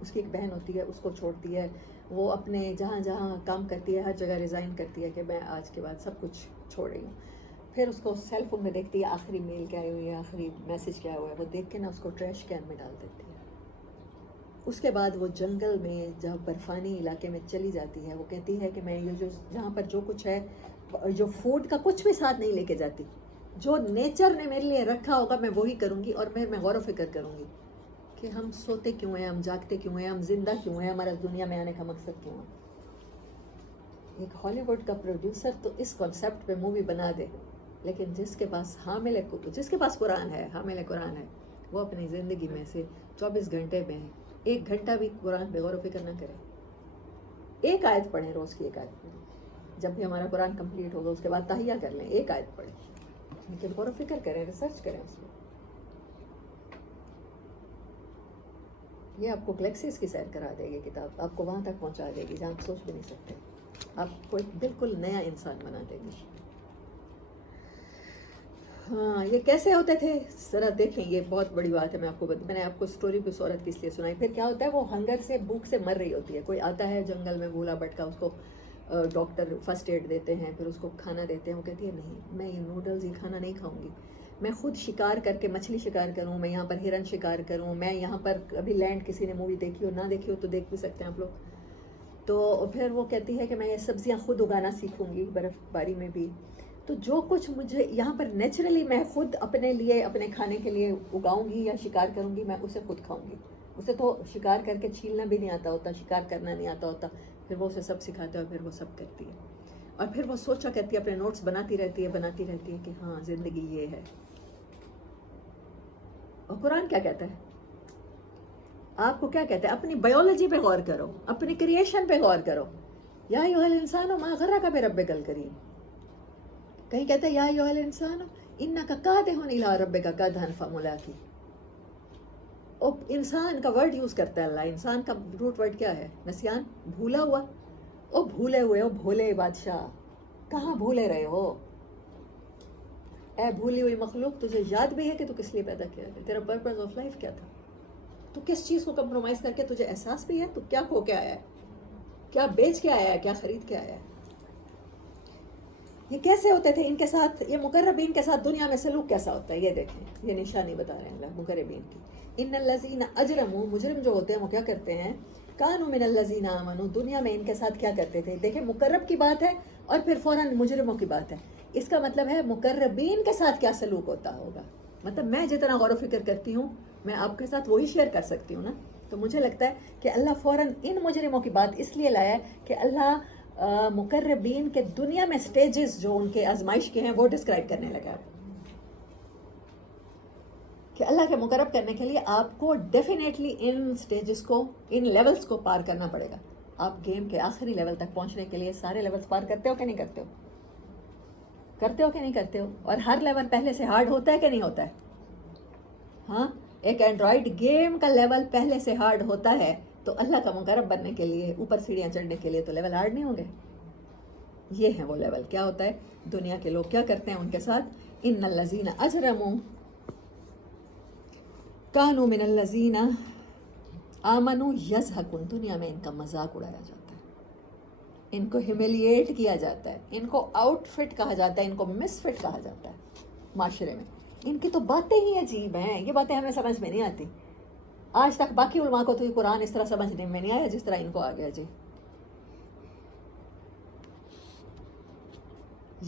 اس کی ایک بہن ہوتی ہے اس کو چھوڑتی ہے، وہ اپنے جہاں کام کرتی ہے ہر جگہ ریزائن کرتی ہے کہ میں آج کے بعد سب کچھ چھوڑ رہی ہوں. پھر اس کو سیل فون میں دیکھتی ہے آخری میل کیا ہوئی ہے، آخری میسج کیا ہوا ہے، وہ دیکھ کے نا اس کو ٹریش کین میں ڈال دیتی ہے. اس کے بعد وہ جنگل میں جہاں برفانی علاقے میں چلی جاتی ہے، وہ کہتی ہے کہ میں یہ جہاں پر جو کچھ ہے، جو فوڈ کا کچھ بھی ساتھ نہیں لے کے جاتی، جو نیچر نے میرے لیے رکھا ہوگا میں وہی کروں گی. اور میں غور و فکر کروں گی کہ ہم سوتے کیوں ہیں، ہم جاگتے کیوں ہیں، ہم زندہ کیوں ہیں، ہمارا دنیا میں آنے کا مقصد کیوں ہے. ایک ہالی ووڈ کا پروڈیوسر تو اس کانسیپٹ پہ مووی بنا دے، لیکن جس کے پاس قرآن ہے، حامل قرآن ہے، وہ اپنی زندگی میں سے 24 گھنٹے میں 1 گھنٹہ بھی قرآن پہ غور و فکر نہ کرے. ایک آیت پڑھیں، روز کی 1 آیت پڑھیں. جب بھی ہمارا قرآن کمپلیٹ ہوگا اس کے بعد تحیہ کر لیں، 1 آیت پڑھیں، لیکن غور و فکر کریں، ریسرچ کریں اس میں. یہ آپ کو گلیکسیز کی سیر کرا دے گی کتاب، آپ کو وہاں تک پہنچا دے گی جہاں آپ سوچ بھی نہیں سکتے. آپ کو ایک بالکل نیا انسان بنا دے گی. ہاں یہ کیسے ہوتے تھے ذرا دیکھیں، یہ بہت بڑی بات ہے. میں نے آپ کو اسٹوری بھی اس عورت کی اس لیے سنائی. پھر کیا ہوتا ہے، وہ ہنگر سے بھوک سے مر رہی ہوتی ہے. کوئی آتا ہے جنگل میں بھولا بھٹکا، اس کو ڈاکٹر فرسٹ ایڈ دیتے ہیں، پھر اس کو کھانا دیتے ہیں. وہ کہتی ہے نہیں میں یہ نوڈلز یہ کھانا نہیں کھاؤں گی، میں خود شکار کر کے مچھلی شکار کروں، میں یہاں پر ہرن شکار کروں، میں یہاں پر ابھی لینڈ کسی نے مووی دیکھی ہو نہ دیکھی ہو تو دیکھ بھی سکتے ہیں آپ لوگ. تو پھر وہ کہتی ہے کہ میں یہ سبزیاں خود اگانا سیکھوں گی برف باری میں بھی. تو جو کچھ مجھے یہاں پر نیچرلی میں خود اپنے لیے اپنے کھانے کے لیے اگاؤں گی یا شکار کروں گی، میں اسے خود کھاؤں گی. اسے تو شکار کر کے چھیلنا بھی نہیں آتا ہوتا، شکار کرنا نہیں آتا ہوتا. پھر وہ اسے سب سکھاتا ہے اور پھر وہ سب کرتی ہے. اور پھر وہ سوچا کرتی ہے، اپنے نوٹس بناتی رہتی ہے کہ ہاں زندگی یہ ہے. اور قرآن کیا کہتا ہے، آپ کو کیا کہتا ہے؟ اپنی بایولوجی پہ غور کرو، اپنی کریشن پہ غور کرو. یا ایھا الانسان ما غرک بربک الکریم. کہیں کہتا ہے یا ایھا الانسان انک کادح الی ربک کدحا فملاقی. انسان کا ورڈ یوز کرتا ہے اللہ. انسان کا روٹ ورڈ کیا ہے؟ نسیان، بھولا ہوا. او بھولے ہوئے، او بھولے بادشاہ، کہاں بھولے رہے ہو؟ اے بھولی ہوئی مخلوق، تجھے یاد بھی ہے کہ تو کس لیے پیدا کیا گیا؟ تیرا پرپز آف لائف کیا تھا؟ تو کس چیز کو کمپرومائز کر کے تجھے احساس بھی ہے تو کیا کھو کے آیا ہے، کیا بیچ کے آیا ہے، کیا خرید کے آیا ہے؟ یہ کیسے ہوتے تھے ان کے ساتھ، یہ مقربین کے ساتھ دنیا میں سلوک کیسا ہوتا ہے؟ یہ دیکھیں، یہ نشانی بتا رہے ہیں اللہ مقربین کی. ان الذین اجرموا، مجرم جو ہوتے ہیں وہ کیا کرتے ہیں؟ کانوا من الذین آمنوا، دنیا میں ان کے ساتھ کیا کرتے تھے؟ دیکھیں مقرب کی بات ہے اور پھر فوراً مجرموں کی بات ہے. اس کا مطلب ہے مقربین کے ساتھ کیا سلوک ہوتا ہوگا. مطلب میں جتنا غور و فکر کرتی ہوں میں آپ کے ساتھ وہی شیئر کر سکتی ہوں نا. تو مجھے لگتا ہے کہ اللہ فوراً ان مجرموں کی بات اس لیے لایا ہے کہ اللہ مقربین کے دنیا میں سٹیجز جو ان کے آزمائش کے ہیں وہ ڈسکرائب کرنے لگا کہ اللہ کے مقرب کرنے کے لیے آپ کو ڈیفینیٹلی ان سٹیجز کو، ان لیولز کو پار کرنا پڑے گا. آپ گیم کے آخری لیول تک پہنچنے کے لیے سارے لیولز پار کرتے ہو کہ نہیں کرتے ہو؟ کرتے ہو کہ نہیں کرتے ہو؟ اور ہر لیول پہلے سے ہارڈ ہوتا ہے کہ نہیں ہوتا ہے؟ ہاں، ایک اینڈرائڈ گیم کا لیول پہلے سے ہارڈ ہوتا ہے تو اللہ کا مقرب بننے کے لیے، اوپر سیڑھیاں چڑھنے کے لیے تو لیول ہارڈ نہیں ہوں گے. یہ ہے وہ لیول. کیا ہوتا ہے دنیا کے لوگ کیا کرتے ہیں ان کے ساتھ؟ ان الذین اجرموا کانوا من الذین آمنوا یضحکون. دنیا میں ان کا مذاق اڑایا جاتا ہے، ان کو ہیملیٹ کیا جاتا ہے، ان کو آؤٹ فٹ کہا جاتا ہے، ان کو مس فٹ کہا جاتا ہے معاشرے میں. ان کی تو باتیں ہی عجیب ہیں، یہ باتیں ہمیں سمجھ میں نہیں آتی. آج تک باقی علماء کو تو یہ قرآن اس طرح سمجھنے میں نہیں آیا جس طرح ان کو آ گیا. جی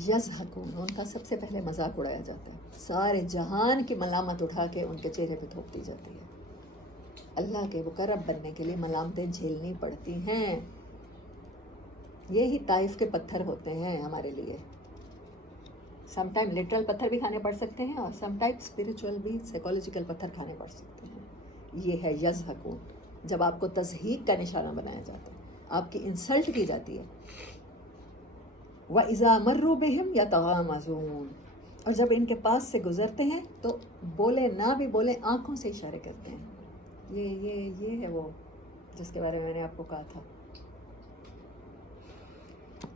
یضحکون، ان کا سب سے پہلے مذاق اڑایا جاتا ہے، سارے جہان کی ملامت اٹھا کے ان کے چہرے پہ تھوپ دی جاتی ہے. اللہ کے مقرب بننے کے لیے ملامتیں جھیلنی پڑتی ہیں. یہی طائف کے پتھر ہوتے ہیں ہمارے لیے. سم ٹائم لٹرل پتھر بھی کھانے پڑ سکتے ہیں اور سم ٹائم اسپریچول بھی، سائیکولوجیکل پتھر کھانے پڑ سکتے ہیں. یہ ہے یضحکون، جب آپ کو تضحیک کا نشانہ بنایا جاتا ہے، آپ کی انسلٹ کی جاتی ہے. وَإِذَا مَرُّوا بِهِمْ يَتَغَامَزُونَ، اور جب ان کے پاس سے گزرتے ہیں تو بولے نہ بھی بولے آنکھوں سے اشارے کرتے ہیں. یہ ہے وہ جس کے بارے میں نے آپ کو کہا تھا.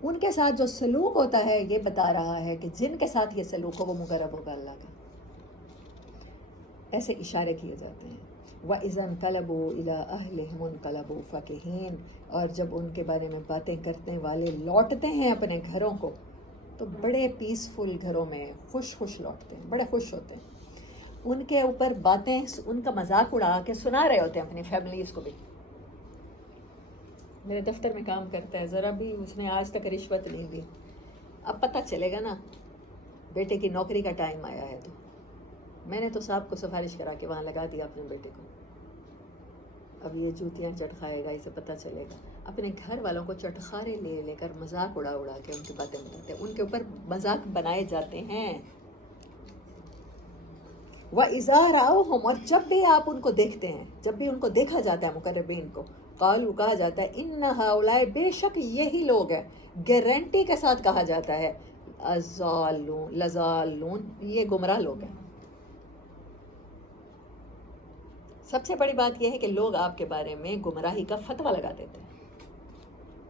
ان کے ساتھ جو سلوک ہوتا ہے یہ بتا رہا ہے کہ جن کے ساتھ یہ سلوک ہو وہ مقرب ہوگا اللہ کا. ایسے اشارے کیے جاتے ہیں. وَإِذَا انْقَلَبُوا إِلَىٰ أَهْلِهِمُ انْقَلَبُوا فَكِهِينَ، اور جب ان کے بارے میں باتیں کرنے والے لوٹتے ہیں اپنے گھروں کو تو بڑے پیسفل گھروں میں خوش لوٹتے ہیں، بڑے خوش ہوتے ہیں. ان کے اوپر باتیں، ان کا مذاق اڑا کے سنا رہے ہوتے ہیں اپنی فیملیز کو بھی. میرے دفتر میں کام کرتا ہے، ذرا بھی اس نے آج تک رشوت نہیں دی. اب پتہ چلے گا نا بیٹے کی نوکری کا ٹائم آیا ہے. تو میں نے تو صاحب کو سفارش کرا کے وہاں لگا دیا اپنے بیٹے کو. اب یہ جوتیاں چٹخائے گا، اسے پتہ چلے گا. اپنے گھر والوں کو چٹخارے لے کر مذاق اڑا کے ان کی باتیں بتاتے ہیں، ان کے اوپر مذاق بنائے جاتے ہیں. وَإِذَا رَأَوْهُمْ، اور جب بھی آپ ان کو دیکھتے ہیں، جب بھی ان کو دیکھا جاتا ہے مقربین کو، قالوا، کہا جاتا ہے اِنَّ هَؤُلَاءِ، بے شک یہی لوگ ہیں. گارنٹی کے ساتھ کہا جاتا ہے لَضَالُّونَ، یہ گمراہ لوگ ہیں. سب سے بڑی بات یہ ہے کہ لوگ آپ کے بارے میں گمراہی کا فتویٰ لگا دیتے ہیں،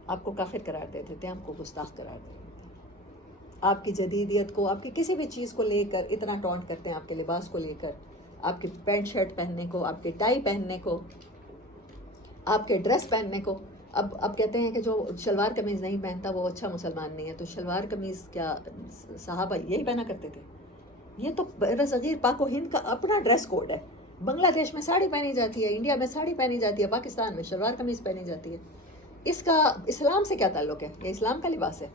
آپ کو کافر قرار دے دیتے ہیں، آپ کو گستاخ قرار دے دیتے ہیں. آپ کی جدیدیت کو، آپ کی کسی بھی چیز کو لے کر اتنا ٹونٹ کرتے ہیں، آپ کے لباس کو لے کر، آپ کے پینٹ شرٹ پہننے کو، آپ کے ٹائی پہننے کو، آپ کے ڈریس پہننے کو. اب کہتے ہیں کہ جو شلوار قمیض نہیں پہنتا وہ اچھا مسلمان نہیں ہے. تو شلوار قمیض کیا صحابہ یہی پہنا کرتے تھے؟ یہ تو بر صغیر پاک و ہند کا اپنا ڈریس کوڈ ہے. بنگلہ دیش میں ساڑی پہنی جاتی ہے، انڈیا میں ساڑی پہنی جاتی ہے، پاکستان میں شلوار قمیض پہنی جاتی ہے. اس کا اسلام سے کیا تعلق ہے؟ یہ اسلام کا لباس ہے.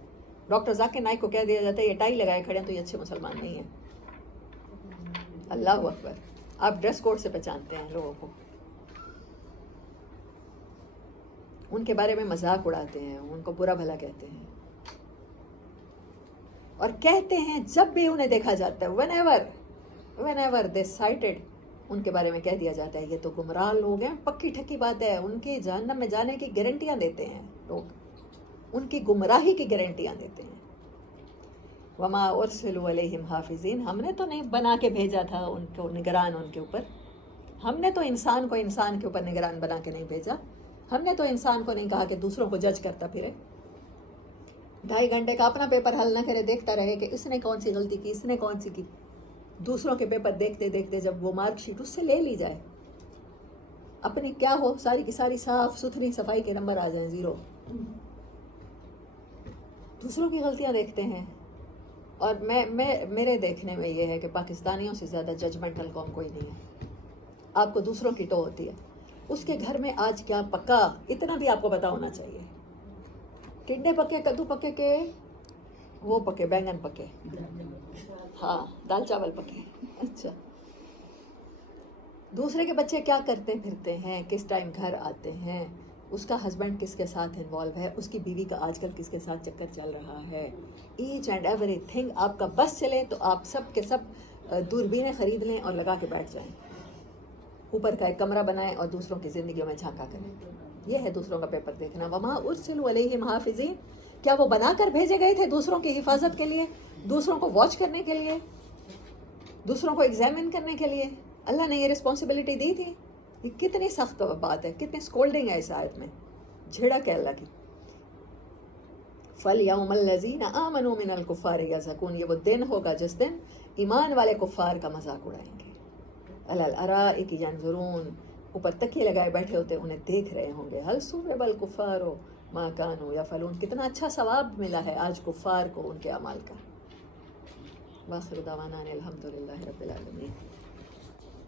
ڈاکٹر ذاکر نائک کو کہہ دیا جاتا ہے یہ ٹائی لگائے کھڑے ہیں تو یہ اچھے مسلمان نہیں ہیں. اللہ اکبر. آپ ڈریس کوڈ سے پہچانتے ہیں لوگوں کو، ان کے بارے میں مذاق اڑاتے ہیں، ان کو برا بھلا کہتے ہیں، اور کہتے ہیں جب بھی انہیں دیکھا جاتا ہے whenever they cited، ان کے بارے میں کہہ دیا جاتا ہے یہ تو گمراہ لوگ ہیں. پکی ٹھکی بات ہے، ان کی جہنم میں جانے کی گارنٹیاں دیتے ہیں لوگ، ان کی گمراہی کی گارنٹیاں دیتے ہیں. وما ارسلوا علیہم حافظین، ہم نے تو نہیں بنا کے بھیجا تھا ان کو نگران ان کے اوپر. ہم نے تو انسان کو انسان کے اوپر نگران بنا کے نہیں بھیجا. ہم نے تو انسان کو نہیں کہا کہ دوسروں کو جج کرتا پھرے، 2.5 گھنٹے کا اپنا پیپر حل نہ کرے، دیکھتا رہے کہ اس نے کون سی غلطی کی، اس نے کون سی کی. دوسروں کے پیپر دیکھتے دیکھتے جب وہ مارک شیٹ اس سے لے لی جائے، اپنی کیا ہو ساری کی ساری صاف ستھری صفائی کے نمبر آ جائیں 0. دوسروں کی غلطیاں دیکھتے ہیں. اور میرے دیکھنے میں یہ ہے کہ پاکستانیوں سے زیادہ ججمنٹل قوم کوئی نہیں ہے. آپ کو دوسروں کی ٹو ہوتی ہے. اس کے گھر میں آج کیا پکا، اتنا بھی آپ کو پتا ہونا چاہیے. ٹنڈے پکے، کدو پکے کے وہ پکے، بینگن پکے، ہاں دال چاول پکے. اچھا، دوسرے کے بچے کیا کرتے پھرتے ہیں، کس ٹائم گھر آتے ہیں، اس کا ہسبینڈ کس کے ساتھ انوالو ہے، اس کی بیوی کا آج کل کس کے ساتھ چکر چل رہا ہے. ایچ اینڈ ایوری تھنگ آپ کا بس چلے تو آپ سب کے سب دوربینیں خرید لیں اور لگا کے بیٹھ جائیں، اوپر کا ایک کمرہ بنائیں اور دوسروں کی زندگیوں میں جھانکا کریں. یہ ہے دوسروں کا پیپر دیکھنا. وما ارسلوا علیہم حافظین، کیا وہ بنا کر بھیجے گئے تھے دوسروں کی حفاظت کے لیے، دوسروں کو واچ کرنے کے لیے، دوسروں کو ایگزامن کرنے کے لیے؟ اللہ نے یہ رسپانسبلٹی دی تھی. یہ کتنی سخت بات ہے، کتنی اسکولڈنگ ہے اس آیت میں، جھڑک ہے اللہ کی. فَالْيَوْمَ الَّذِينَ آمَنُوا مِنَ الْكُفَّارِ يَضْحَكُونَ، یہ وہ دن ہوگا جس دن ایمان والے کفار کا مذاق اڑائیں گے. عَلَى الْأَرَائِكِ يَنظُرُونَ، اوپر تکیے لگائے بیٹھے ہوتے انہیں دیکھ رہے ہوں گے. هَلْ ثُوِبَ الْكُفَّارُ مَا كَانُوا يَفْعَلُونَ، کتنا اچھا ثواب ملا ہے آج کفار کو ان کے اعمال کا. وآخر دعوانا الحمد للہ رب العالمین.